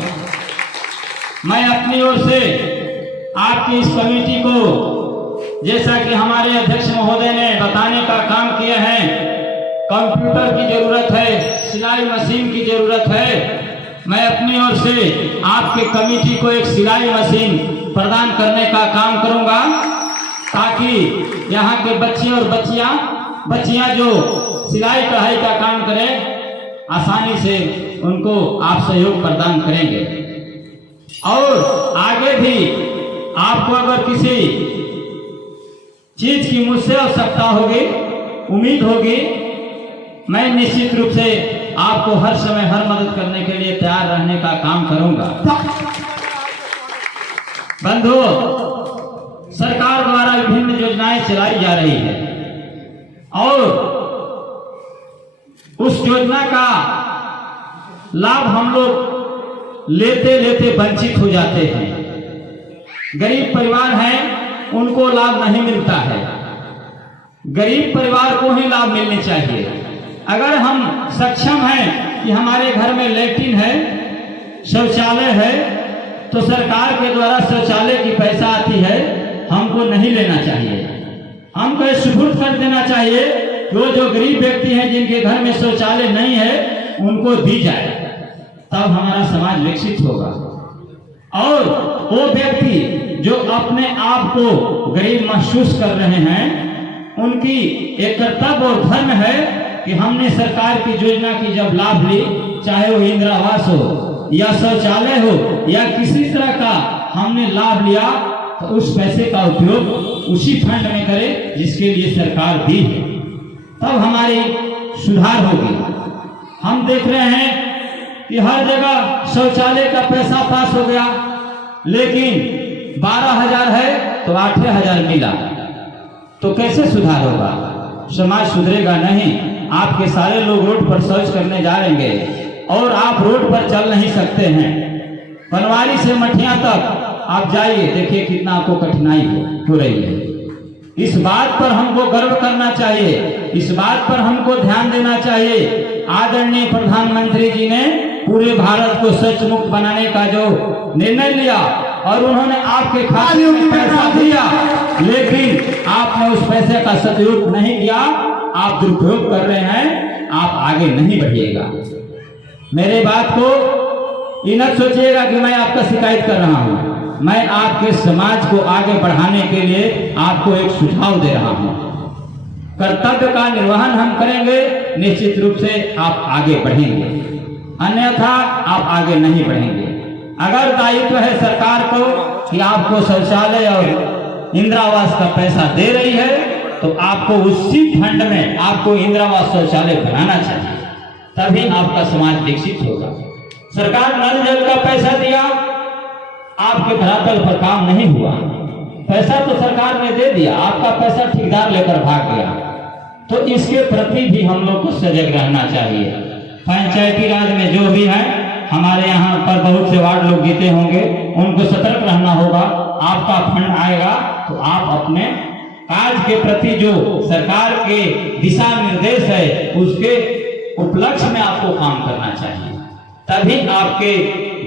मैं अपनी ओर से आपकी इस कमेटी को, जैसा कि हमारे अध्यक्ष महोदय ने बताने का काम किया है, कंप्यूटर की जरूरत है, सिलाई मशीन की जरूरत है। मैं अपनी ओर से आपके कमेटी को एक सिलाई मशीन प्रदान करने का काम करूंगा, ताकि यहाँ के बच्चे और बच्चियां जो सिलाई कढ़ाई का काम करें, आसानी से उनको आप सहयोग प्रदान करेंगे। और आगे भी आपको अगर किसी चीज की मुझसे आवश्यकता होगी, उम्मीद होगी, मैं निश्चित रूप से आपको हर समय हर मदद करने के लिए तैयार रहने का काम करूंगा। बंधु, सरकार द्वारा विभिन्न योजनाएं चलाई जा रही है और उस योजना का लाभ हम लोग लेते लेते वंचित हो जाते हैं। गरीब परिवार हैं, उनको लाभ नहीं मिलता है। गरीब परिवार को ही लाभ मिलने चाहिए। अगर हम सक्षम हैं कि हमारे घर में लैट्रिन है, शौचालय है, तो सरकार के द्वारा शौचालय की पैसा आती है, हमको नहीं लेना चाहिए। हमको ये सुपुर्द कर देना चाहिए कि वो जो गरीब व्यक्ति हैं जिनके घर में शौचालय नहीं है, उनको दी जाए, तब हमारा समाज विकसित होगा। और वो व्यक्ति जो अपने आप को गरीब महसूस कर रहे हैं, उनकी एक कर्तव्य और धर्म है कि हमने सरकार की योजना की जब लाभ ली, चाहे वो इंदिरा आवास हो या शौचालय हो या किसी तरह का हमने लाभ लिया, तो उस पैसे का उपयोग उसी फंड में करें जिसके लिए सरकार दी है, तब हमारी सुधार होगी। हम देख रहे हैं कि हर जगह शौचालय का पैसा पास हो गया, लेकिन 12,000 है तो 8,000 मिला, तो कैसे सुधार होगा? समाज सुधरेगा नहीं। आपके सारे लोग रोड पर शौच करने जा रहेंगे और आप रोड पर चल नहीं सकते हैं। बनवारी से मठिया तक आप जाइए, देखिए कितना आपको कठिनाई हो रही है। इस बात पर हमको गर्व करना चाहिए, इस बात पर हमको ध्यान देना चाहिए। आदरणीय प्रधानमंत्री जी ने पूरे भारत को शौच मुक्त बनाने का जो निर्णय लिया और उन्होंने आपके खाते में पैसा दिया, लेकिन आपने उस पैसे का सदुपयोग नहीं किया, आप दुरुपयोग कर रहे हैं, आप आगे नहीं बढ़िएगा। मेरे बात को ये न सोचिएगा कि मैं आपका शिकायत कर रहा हूं, मैं आपके समाज को आगे बढ़ाने के लिए आपको एक सुझाव दे रहा हूं। कर्तव्य का निर्वहन हम करेंगे, निश्चित रूप से आप आगे बढ़ेंगे, अन्यथा आप आगे नहीं बढ़ेंगे। अगर दायित्व है सरकार को कि आपको शौचालय और इंदिरा आवास का पैसा दे रही है, तो आपको उसी फंड में आपको इंदिरा आवास शौचालय बनाना चाहिए, तभी आपका समाज विकसित होगा। सरकार नल जल का पैसा दिया, आपके धरातल पर काम नहीं हुआ। पैसा तो सरकार ने दे दिया, आपका पैसा ठेकेदार लेकर भाग गया, तो इसके प्रति भी हम लोग को सजग रहना चाहिए। पंचायती राज में जो भी है, हमारे यहाँ पर बहुत से वार्ड लोग जीते होंगे, उनको सतर्क रहना होगा। आपका फंड आएगा तो आप अपने कार्य के प्रति जो सरकार के दिशा निर्देश है, उसके उपलक्ष्य में आपको काम करना चाहिए, तभी आपके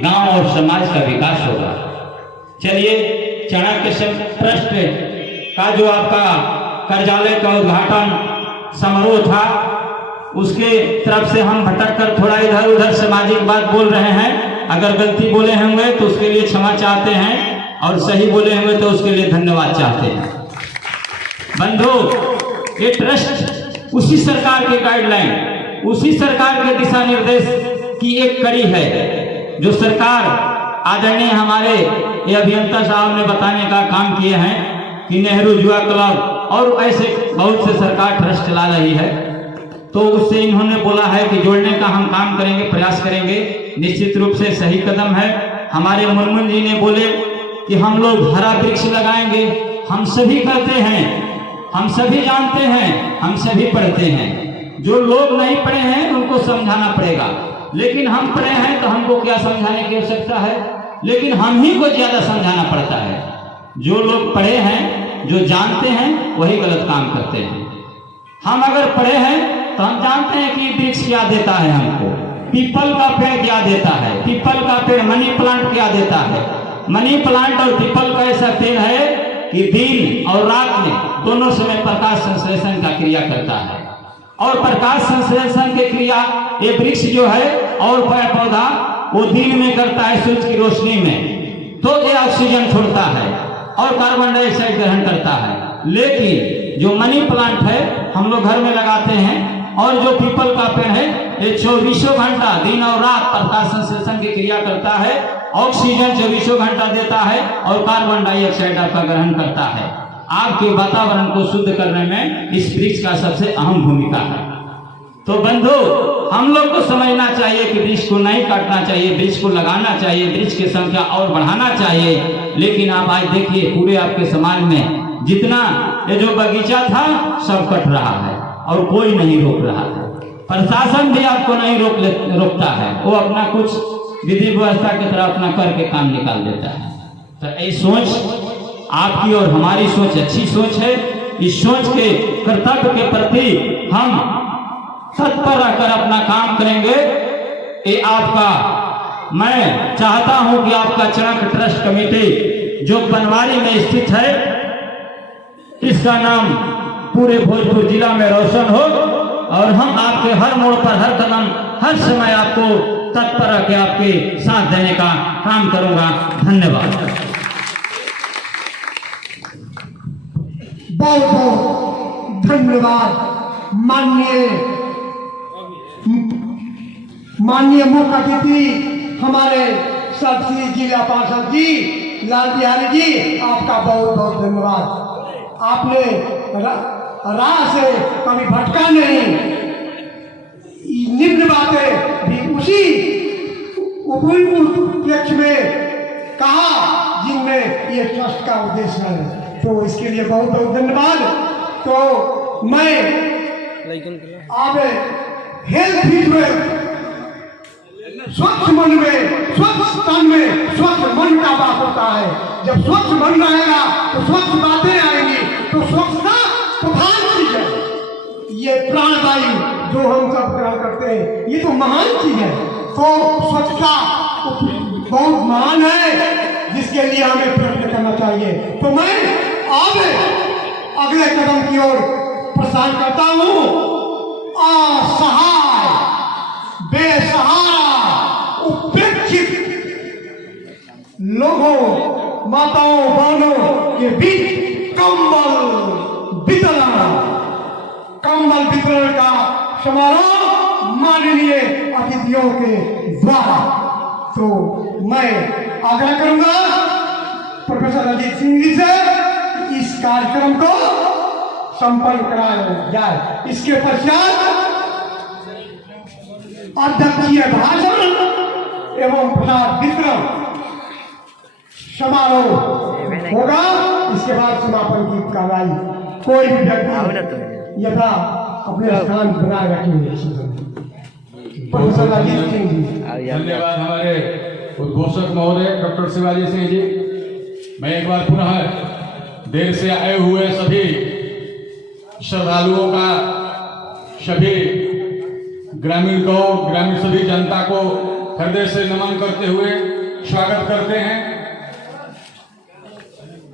गांव और समाज का विकास होगा। चलिए, चाणक्य ट्रस्ट का जो आपका कार्यालय का उद्घाटन समारोह था, उसके तरफ से हम भटक कर थोड़ा इधर उधर सामाजिक बात बोल रहे हैं। अगर गलती बोले होंगे तो उसके लिए क्षमा चाहते हैं, और सही बोले होंगे तो उसके लिए धन्यवाद चाहते हैं। बंधु, ये ट्रस्ट उसी सरकार के गाइडलाइन, उसी सरकार के दिशा निर्देश की एक कड़ी है, जो सरकार आदरणीय हमारे ये अभियंता साहब ने बताने का काम किए हैं कि नेहरू युवा क्लब और ऐसे बहुत से सरकार ट्रस्ट चला रही है, तो उससे इन्होंने बोला है कि जोड़ने का हम काम करेंगे, प्रयास करेंगे। निश्चित रूप से सही कदम है। हमारे मुनमुन जी ने बोले कि हम लोग हरा वृक्ष लगाएंगे। हम सभी करते हैं, हम सभी जानते हैं, हम सभी पढ़ते हैं। जो लोग नहीं पढ़े हैं उनको समझाना पड़ेगा, लेकिन हम पढ़े हैं तो हमको क्या समझाने की आवश्यकता है, लेकिन हम ही को ज्यादा समझाना पड़ता है। जो लोग पढ़े हैं, जो जानते हैं, वही गलत काम करते हैं। हम अगर पढ़े हैं तो हम जानते हैं कि वृक्ष क्या देता है हमको। पीपल का पेड़ क्या देता है, पीपल का पेड़, मनी प्लांट क्या देता है। मनी प्लांट और पीपल का ऐसा पेड़ है कि दिन और रात में दोनों समय प्रकाश संश्लेषण का क्रिया करता है, और प्रकाश संश्लेषण की क्रिया ये वृक्ष जो है और पेड़ पौधा वो दिन में करता है सूरज की रोशनी में, तो ये ऑक्सीजन छोड़ता है और कार्बन डाइऑक्साइड ग्रहण करता है। लेकिन जो मनी प्लांट है हम लोग घर में लगाते हैं, और जो पीपल का पेड़ है ये 24 घंटा दिन और रात प्रकाश संश्लेषण की क्रिया करता है, ऑक्सीजन 24 घंटा देता है और कार्बन डाइऑक्साइड आपका ग्रहण करता है। आपके वातावरण को शुद्ध करने में इस वृक्ष का सबसे अहम भूमिका है। तो बंधु, हम लोग को समझना चाहिए कि वृक्ष को नहीं काटना चाहिए, वृक्ष को लगाना चाहिए, वृक्ष की संख्या और बढ़ाना चाहिए। लेकिन आप आज देखिए पूरे आपके समाज में जितना ये जो बगीचा था सब कट रहा है और कोई नहीं रोक रहा है। प्रशासन भी आपको नहीं रोकता है, वो अपना कुछ विधि व्यवस्था की तरह अपना करके काम निकाल देता है। तो ये सोच आपकी और हमारी सोच अच्छी सोच है। इस सोच के कर्तव्य के प्रति हम तत्पर रहकर अपना काम करेंगे। ये आपका, मैं चाहता हूं कि आपका चणक ट्रस्ट कमेटी जो बनवारी में स्थित है, इसका नाम पूरे भोजपुर जिला में रोशन हो, और हम आपके हर मोड़ पर, हर कदम, हर समय आपको तत्पर रह के आपके साथ देने का काम करूंगा। धन्यवाद। बहुत बहुत धन्यवाद माननीय मुख्य अतिथि हमारे श्री जिला पार्षद जी लाल बिहारी जी, आपका बहुत बहुत धन्यवाद। आपने राह से कभी भटका नहीं, निम्न बातें भी उसी उपलक्ष्य में कहा जिनमें ये ट्रस्ट का उद्देश्य है। तो इसके लिए बहुत बहुत धन्यवाद। तो मैं आप हेल्थ फील्ड में स्वच्छ मन में, स्वच्छ तन में, स्वच्छ मन का बात होता है। जब स्वच्छ मन रहेगा तो स्वच्छ बातें आएंगी, तो स्वच्छता प्रधान चीज है। ये प्राणवायु जो हम सब ग्रहण करते हैं ये तो महान चीज है। तो स्वच्छता बहुत महान है, जिसके लिए हमें प्रयत्न करना चाहिए। तो मैं अब अगले कदम की ओर प्रस्थान करता हूँ। असहाय, बेसहारा, उपेक्षित लोगों, माताओं, बहनों के बीच कंबल वितरण का समारोह माननीय अतिथियों के द्वारा। तो मैं आग्रह करूंगा प्रोफेसर अजीत सिंह जी से इस कार्यक्रम को संपन्न कराया जाए। इसके पश्चात अध्यक्षीय भाषण एवं प्रसाद वितरण समारोह होगा। इसके बाद समापन की कार्रवाई। कोई भी व्यक्ति यथा अपने स्थान बनाए रखेंगे। प्रोफेसर अजीत सिंह जी। धन्यवाद हमारे उद्घोषक महोदय डॉक्टर शिवाजी सिंह जी। मैं एक बार पुनः देर से आए हुए सभी श्रद्धालुओं का, सभी ग्रामीण को, ग्रामीण सभी जनता को हृदय से नमन करते हुए स्वागत करते हैं।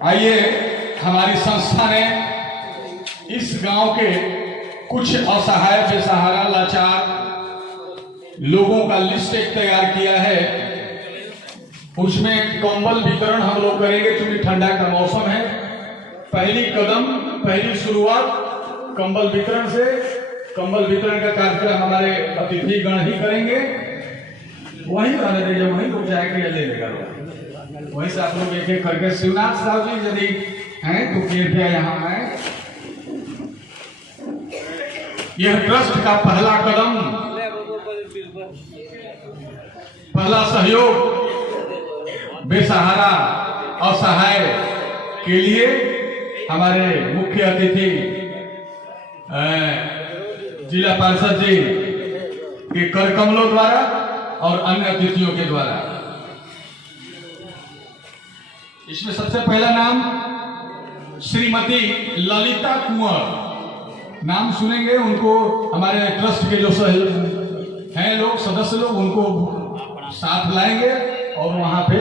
आइए, हमारी संस्था ने इस गांव के कुछ असहाय, बेसहारा, लाचार लोगों का लिस्ट एक तैयार किया है। उसमें कंबल वितरण हम लोग करेंगे, क्योंकि ठंडा का मौसम है। पहली कदम, पहली शुरुआत कंबल वितरण से। कंबल वितरण का कार्यक्रम हमारे अतिथि गण ही करेंगे। वहीं रहने दीजिए, वहीं रुक जाएगा या ले लेगा, वहीं से आप लोग एक एक करके। शिवनाथ साहब जी यदि हैं तो कृपया यहाँ आए। यह ट्रस्ट का पहला कदम, पहला सहयोग बेसहारा असहाय के लिए हमारे मुख्य अतिथि जिला पार्षद जी के कर कमलों द्वारा और अन्य अतिथियों के द्वारा। इसमें सबसे पहला नाम श्रीमती ललिता कुंवर, नाम सुनेंगे उनको हमारे ट्रस्ट के जो हैं लोग सदस्य लोग उनको साथ लाएंगे और वहां पे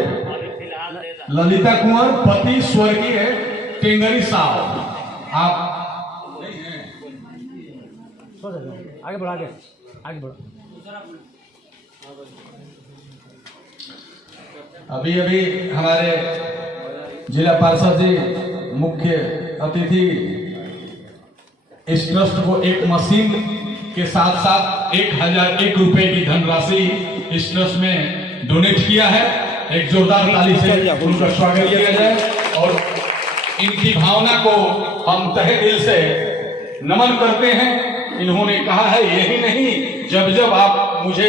ललिता कुंवर पति स्वर्गीय टेंगरी साहब, आप आगे बढ़ो, आगे बढ़ो। अभी अभी हमारे जिला पार्षद जी मुख्य अतिथि इस ट्रस्ट को एक मशीन के साथ साथ 1001 रुपए की धनराशि इस ट्रस्ट में डोनेट किया है। एक जोरदार ताली से उनका स्वागत किया जाए और इनकी भावना को हम तहे दिल से नमन करते हैं। इन्होंने कहा है यही नहीं, जब जब आप मुझे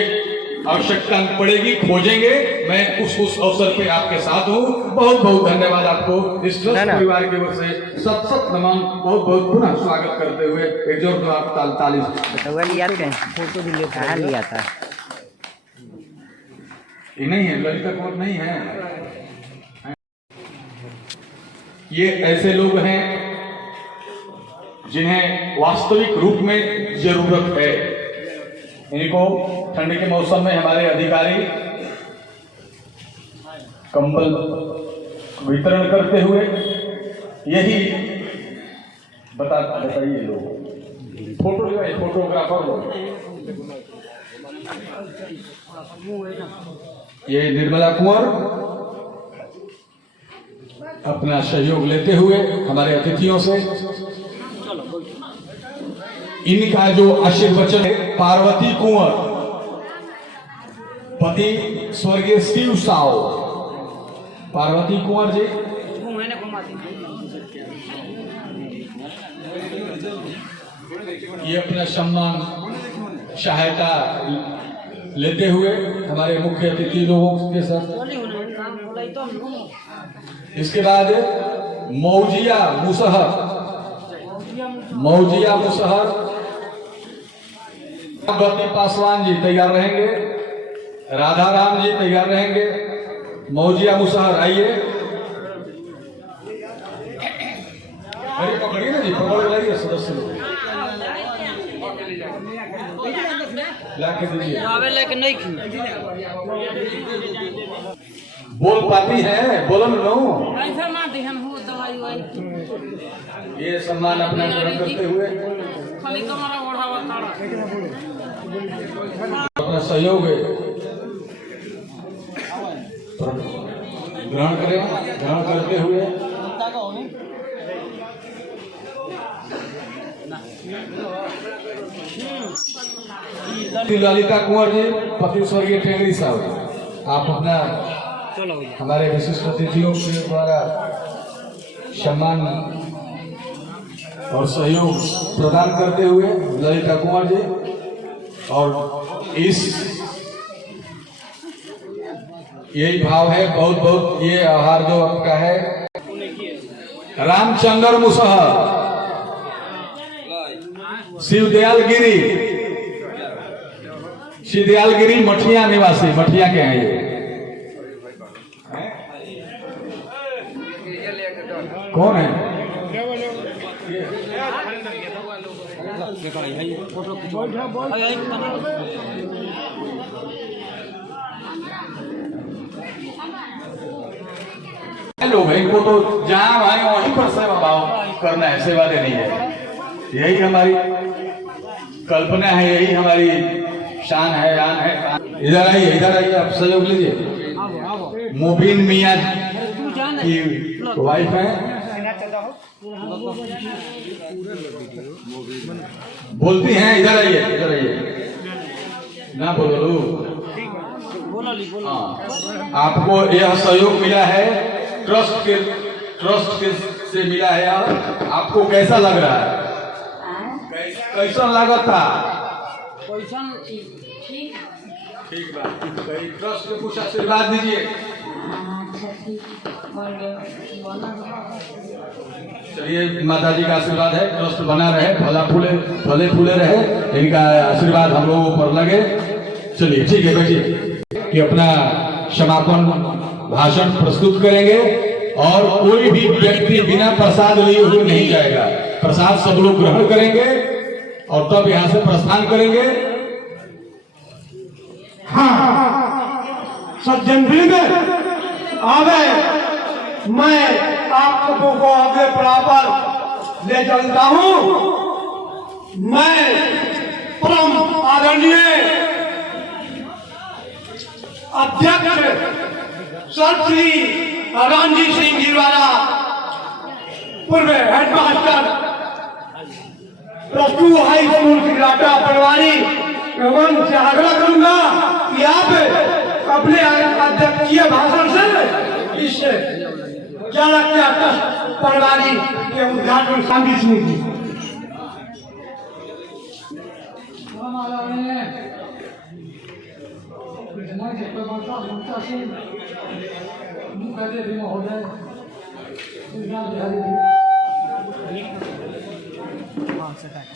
आवश्यकता पड़ेगी खोजेंगे, मैं उस अवसर पे आपके साथ हूँ। बहुत बहुत धन्यवाद आपको इस ट्रस्ट परिवार की ओर से सत सत नमन, बहुत बहुत पुनः स्वागत करते हुए एक जोरदार ताली। फोटो भी कहाँ लिया था? ये नहीं है, ललिता कुंवर नहीं है। ये ऐसे लोग हैं जिन्हें वास्तविक रूप में जरूरत है। इनको ठंड के मौसम में हमारे अधिकारी कंबल वितरण करते हुए यही बताइए लोग। फोटो ले, फोटोग्राफर लोग। ये निर्मला कुंवर अपना सहयोग लेते हुए हमारे अतिथियों से, इनका जो आशीर्वचन है पार्वती कुंवर पति स्वर्गीय शिव साव, पार्वती कुंवर जी ये अपना सम्मान सहायता लेते हुए हमारे मुख्य अतिथि लोगों के साथ। इसके बाद मौजिया मुसहर गति पासवान जी तैयार रहेंगे, राधा राम जी तैयार रहेंगे। मौजिया मुसहर आइए, अरे पकड़िए ना जी, पकड़ लाइए सदस्य लोग लाके दीजिए। बोल पाती है, बोलन लो। ये सम्मान अपना ग्रहण करते हुए अपना सहयोग ग्रहण करते हुए ललिता कुंवर जी पति स्वर्गीय टेंगरी साहब, आप अपना हमारे विशिष्ट अतिथियों के द्वारा सम्मान और सहयोग प्रदान करते हुए ललिता कुंवर जी, और इस यही भाव है बहुत बहुत। ये आहार जो आपका है रामचंद्र मुसहर, शिवदयाल गिरी मठिया निवासी, मठिया के हैं ये। कौन है? लोग हैं, इनको तो जहां आए वहीं पर सेवा भाव करना है, सेवा देनी है। यही हमारी कल्पना है, यही हमारी शान है, आन है। इधर आइए आप सहयोग लीजिए। मुबीन मियां की वाइफ है, बोलती हैं। इधर आइए ना बोलो। हाँ, आपको यह सहयोग मिला है ट्रस्ट के से मिला है यार। आपको कैसा लग रहा है? कैसा लगा था? ठीक बात। ट्रस्ट को कुछ आशीर्वाद दीजिए। चलिए, माता जी का आशीर्वाद है, ट्रस्ट बना रहे, फले फूले रहे, इनका आशीर्वाद हम लोगों पर लगे। चलिए ठीक है बैठिए कि अपना समापन भाषण प्रस्तुत करेंगे और कोई भी व्यक्ति बिना प्रसाद लिए हुए नहीं जाएगा। प्रसाद सब लोग ग्रहण करेंगे और तब यहाँ से प्रस्थान करेंगे। हाँ, सज्जनवृंद आवे, मैं आप सबों को अगले पड़ाव पर ले चलता हूँ। मैं परम आदरणीय अध्यक्ष सर श्री रणजीत सिंह जी द्वारा पूर्व हेडमास्टर प्लस 2 हाई स्कूल खिलाटा पटवारी एवं से आग्रह करूंगा कि आप अपने अध्यक्षीय भाषण से इस चाणक्य पटवारी के उद्घाटन शांति सिंह जी।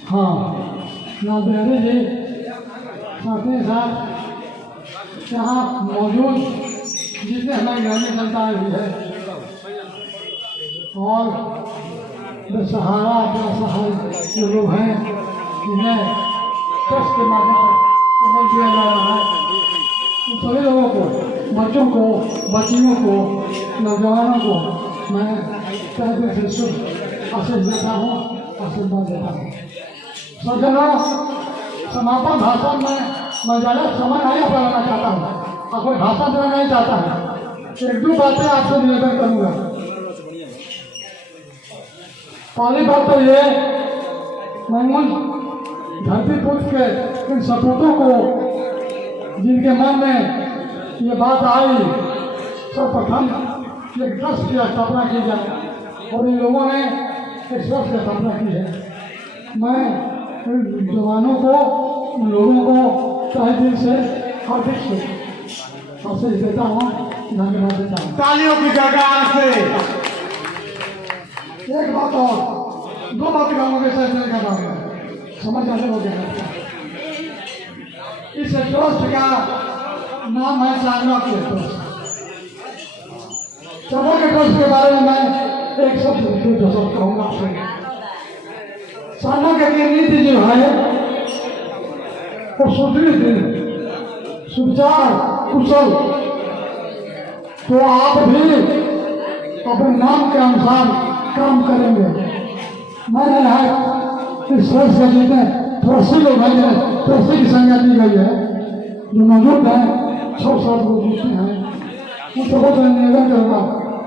हाँ, बिहारी जी साथ ही साथ यहाँ मौजूद जितने हमारी ग्रामीण जनता हुई है और बेसहारा बेसहाय जो लोग हैं जिन्हें ट्रस्ट के माध्यम से अमल दिया जा रहा है, उन सभी लोगों को, बच्चों को, बच्चियों को, नौजवानों को मैं तहे दिल से शुभ आशीष देता हूँ, आशीर्वाद देता हूँ। सज्जनों, समापन भाषण में मैं ज़्यादा समय नहीं अपनाना चाहता हूँ और कोई भाषण देना नहीं चाहता हूँ। एक दो बातें आपसे निवेदन करूँगा। पहली बात तो ये, मैं उन धरती पुत्र के इन सपूतों को जिनके मन में ये बात आई, सर्वप्रथम एक ट्रस्ट की स्थापना की जाए और इन लोगों ने एक ट्रस्ट की स्थापना की है। मैं इन जवानों को, उन लोगों को तहे दिल से हार्दिक आशीष देता हूँ, धन्यवाद देता हूँ। तालियों की गड़गड़ाहट से एक बात और, दो बात कहूँगा फैसले का नाम है, समझ आने हो गया। इस ट्रस्ट का नाम है चाणक्य ट्रस्ट। चाणक्य ट्रस्ट के बारे में मैं एक शब्द कहूँगा आपसे। चाणक्य की नीति जो है वो सुदृढ़, सुचार, कुशल। तो आप भी अपने नाम के अनुसार काम करेंगे। मैंने इस वर्ष के जितने ट्रस्टी लोग हैं, ट्रस्टी की संख्या दी गई है, जो मौजूद है 6-7 लोग जितने हैं, उन सबको मैं निवेदन करूँगा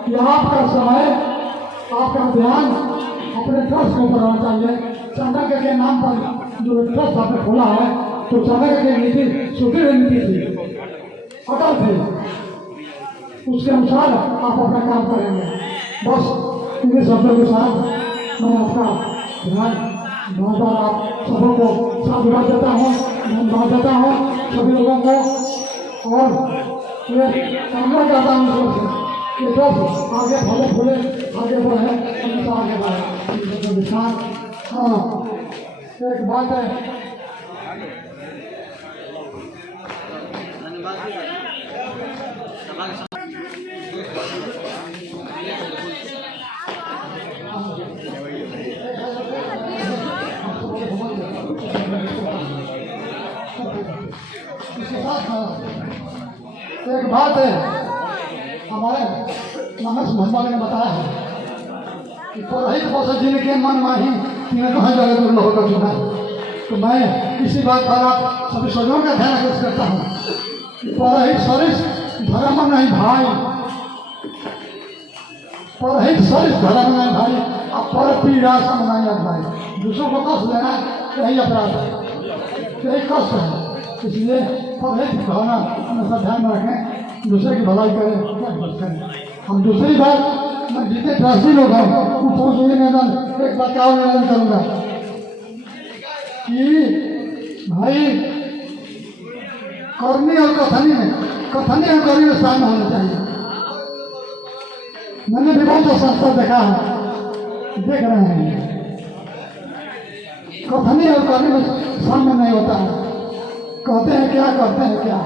कि आपका समय, आपका ध्यान अपने ट्रस्ट के ऊपर होना चाहिए। चाणक्य के नाम पर जो ट्रस्ट आपने खोला है, तो चाणक्य की नीति सुदृढ़ नीति थी, अटल थी, उसके अनुसार आप अपना काम करेंगे। बस इन्हीं शब्दों के साथ मैं आपका ध्यान बहुत बार आप सबों को साधुवाद देता हूँ, धन्यवाद देता हूँ सभी लोगों को, और ये कामना करता हूँ कि ट्रस्ट आगे फले फूले, आगे बढ़े, हमेशा आगे बढ़े विशाल। हाँ, एक बात है, एक बात है, हमारे मानस मोहम्मद ने बताया है कि पुरोहित बस जिनके मन माही तिन्हें कहाँ जाए तो लोगों का चुना। तो मैं इसी बात पर आप सभी सज्जनों का ध्यान आकर्षित करता हूँ कि पुरोहित सरिस धर्म नहीं भाई, पुरोहित सरिस धर्म नहीं भाई, अब पर पीड़ा समझाइए भाई। दूसरों को कष्ट देना यही अपराध है, यही कष्ट है। इसलिए पढ़े भावना हमेशा ध्यान में रखें, दूसरे की भलाई करें, बस करें। हम दूसरी बात, मैं जितने ट्रस्टी लोग हैं उनको ये निवेदन, एक बात और निवेदन करूँगा कि भाई करनी और कथनी में, कथनी और करनी में शामिल होना चाहिए। मैंने भी बहुत संस्था देखा है, देख रहे हैं, कथनी और करनी में शामिल नहीं होता है। कहते हैं क्या, करते हैं क्या,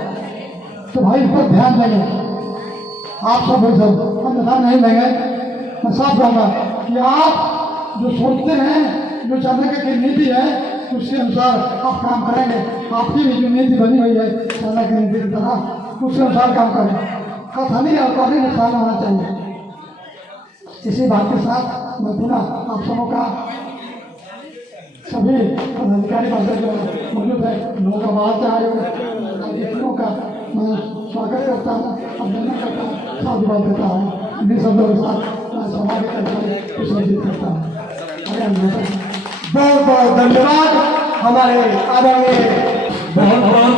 तो भाई इस पर ध्यान देंगे आप सब, हम ध्यान नहीं देंगे। मैं साफ कहूँगा कि आप जो सोचते हैं, जो चाहने की नीति है, उसके अनुसार आप काम करेंगे। आपकी भी जो नीति बनी हुई है चाहने की नीति की तरह, उसके अनुसार काम करें। कथनी और करनी में शामिल होना चाहिए। इसी बात के साथ मैं पुनः आप सबों का, सभी पदाधिकारी वर्ग जो मौजूद है, लोगों का बाहर से आए हुए अतिथियों का मैं स्वागत करता हूँ, अभिनंदन करता हूँ, साधुवाद देता हूँ। इन्हीं शब्दों के साथ मैं समाज के विसर्जित करता हूँ। बहुत बहुत धन्यवाद हमारे आदरणीय बहुत बहुत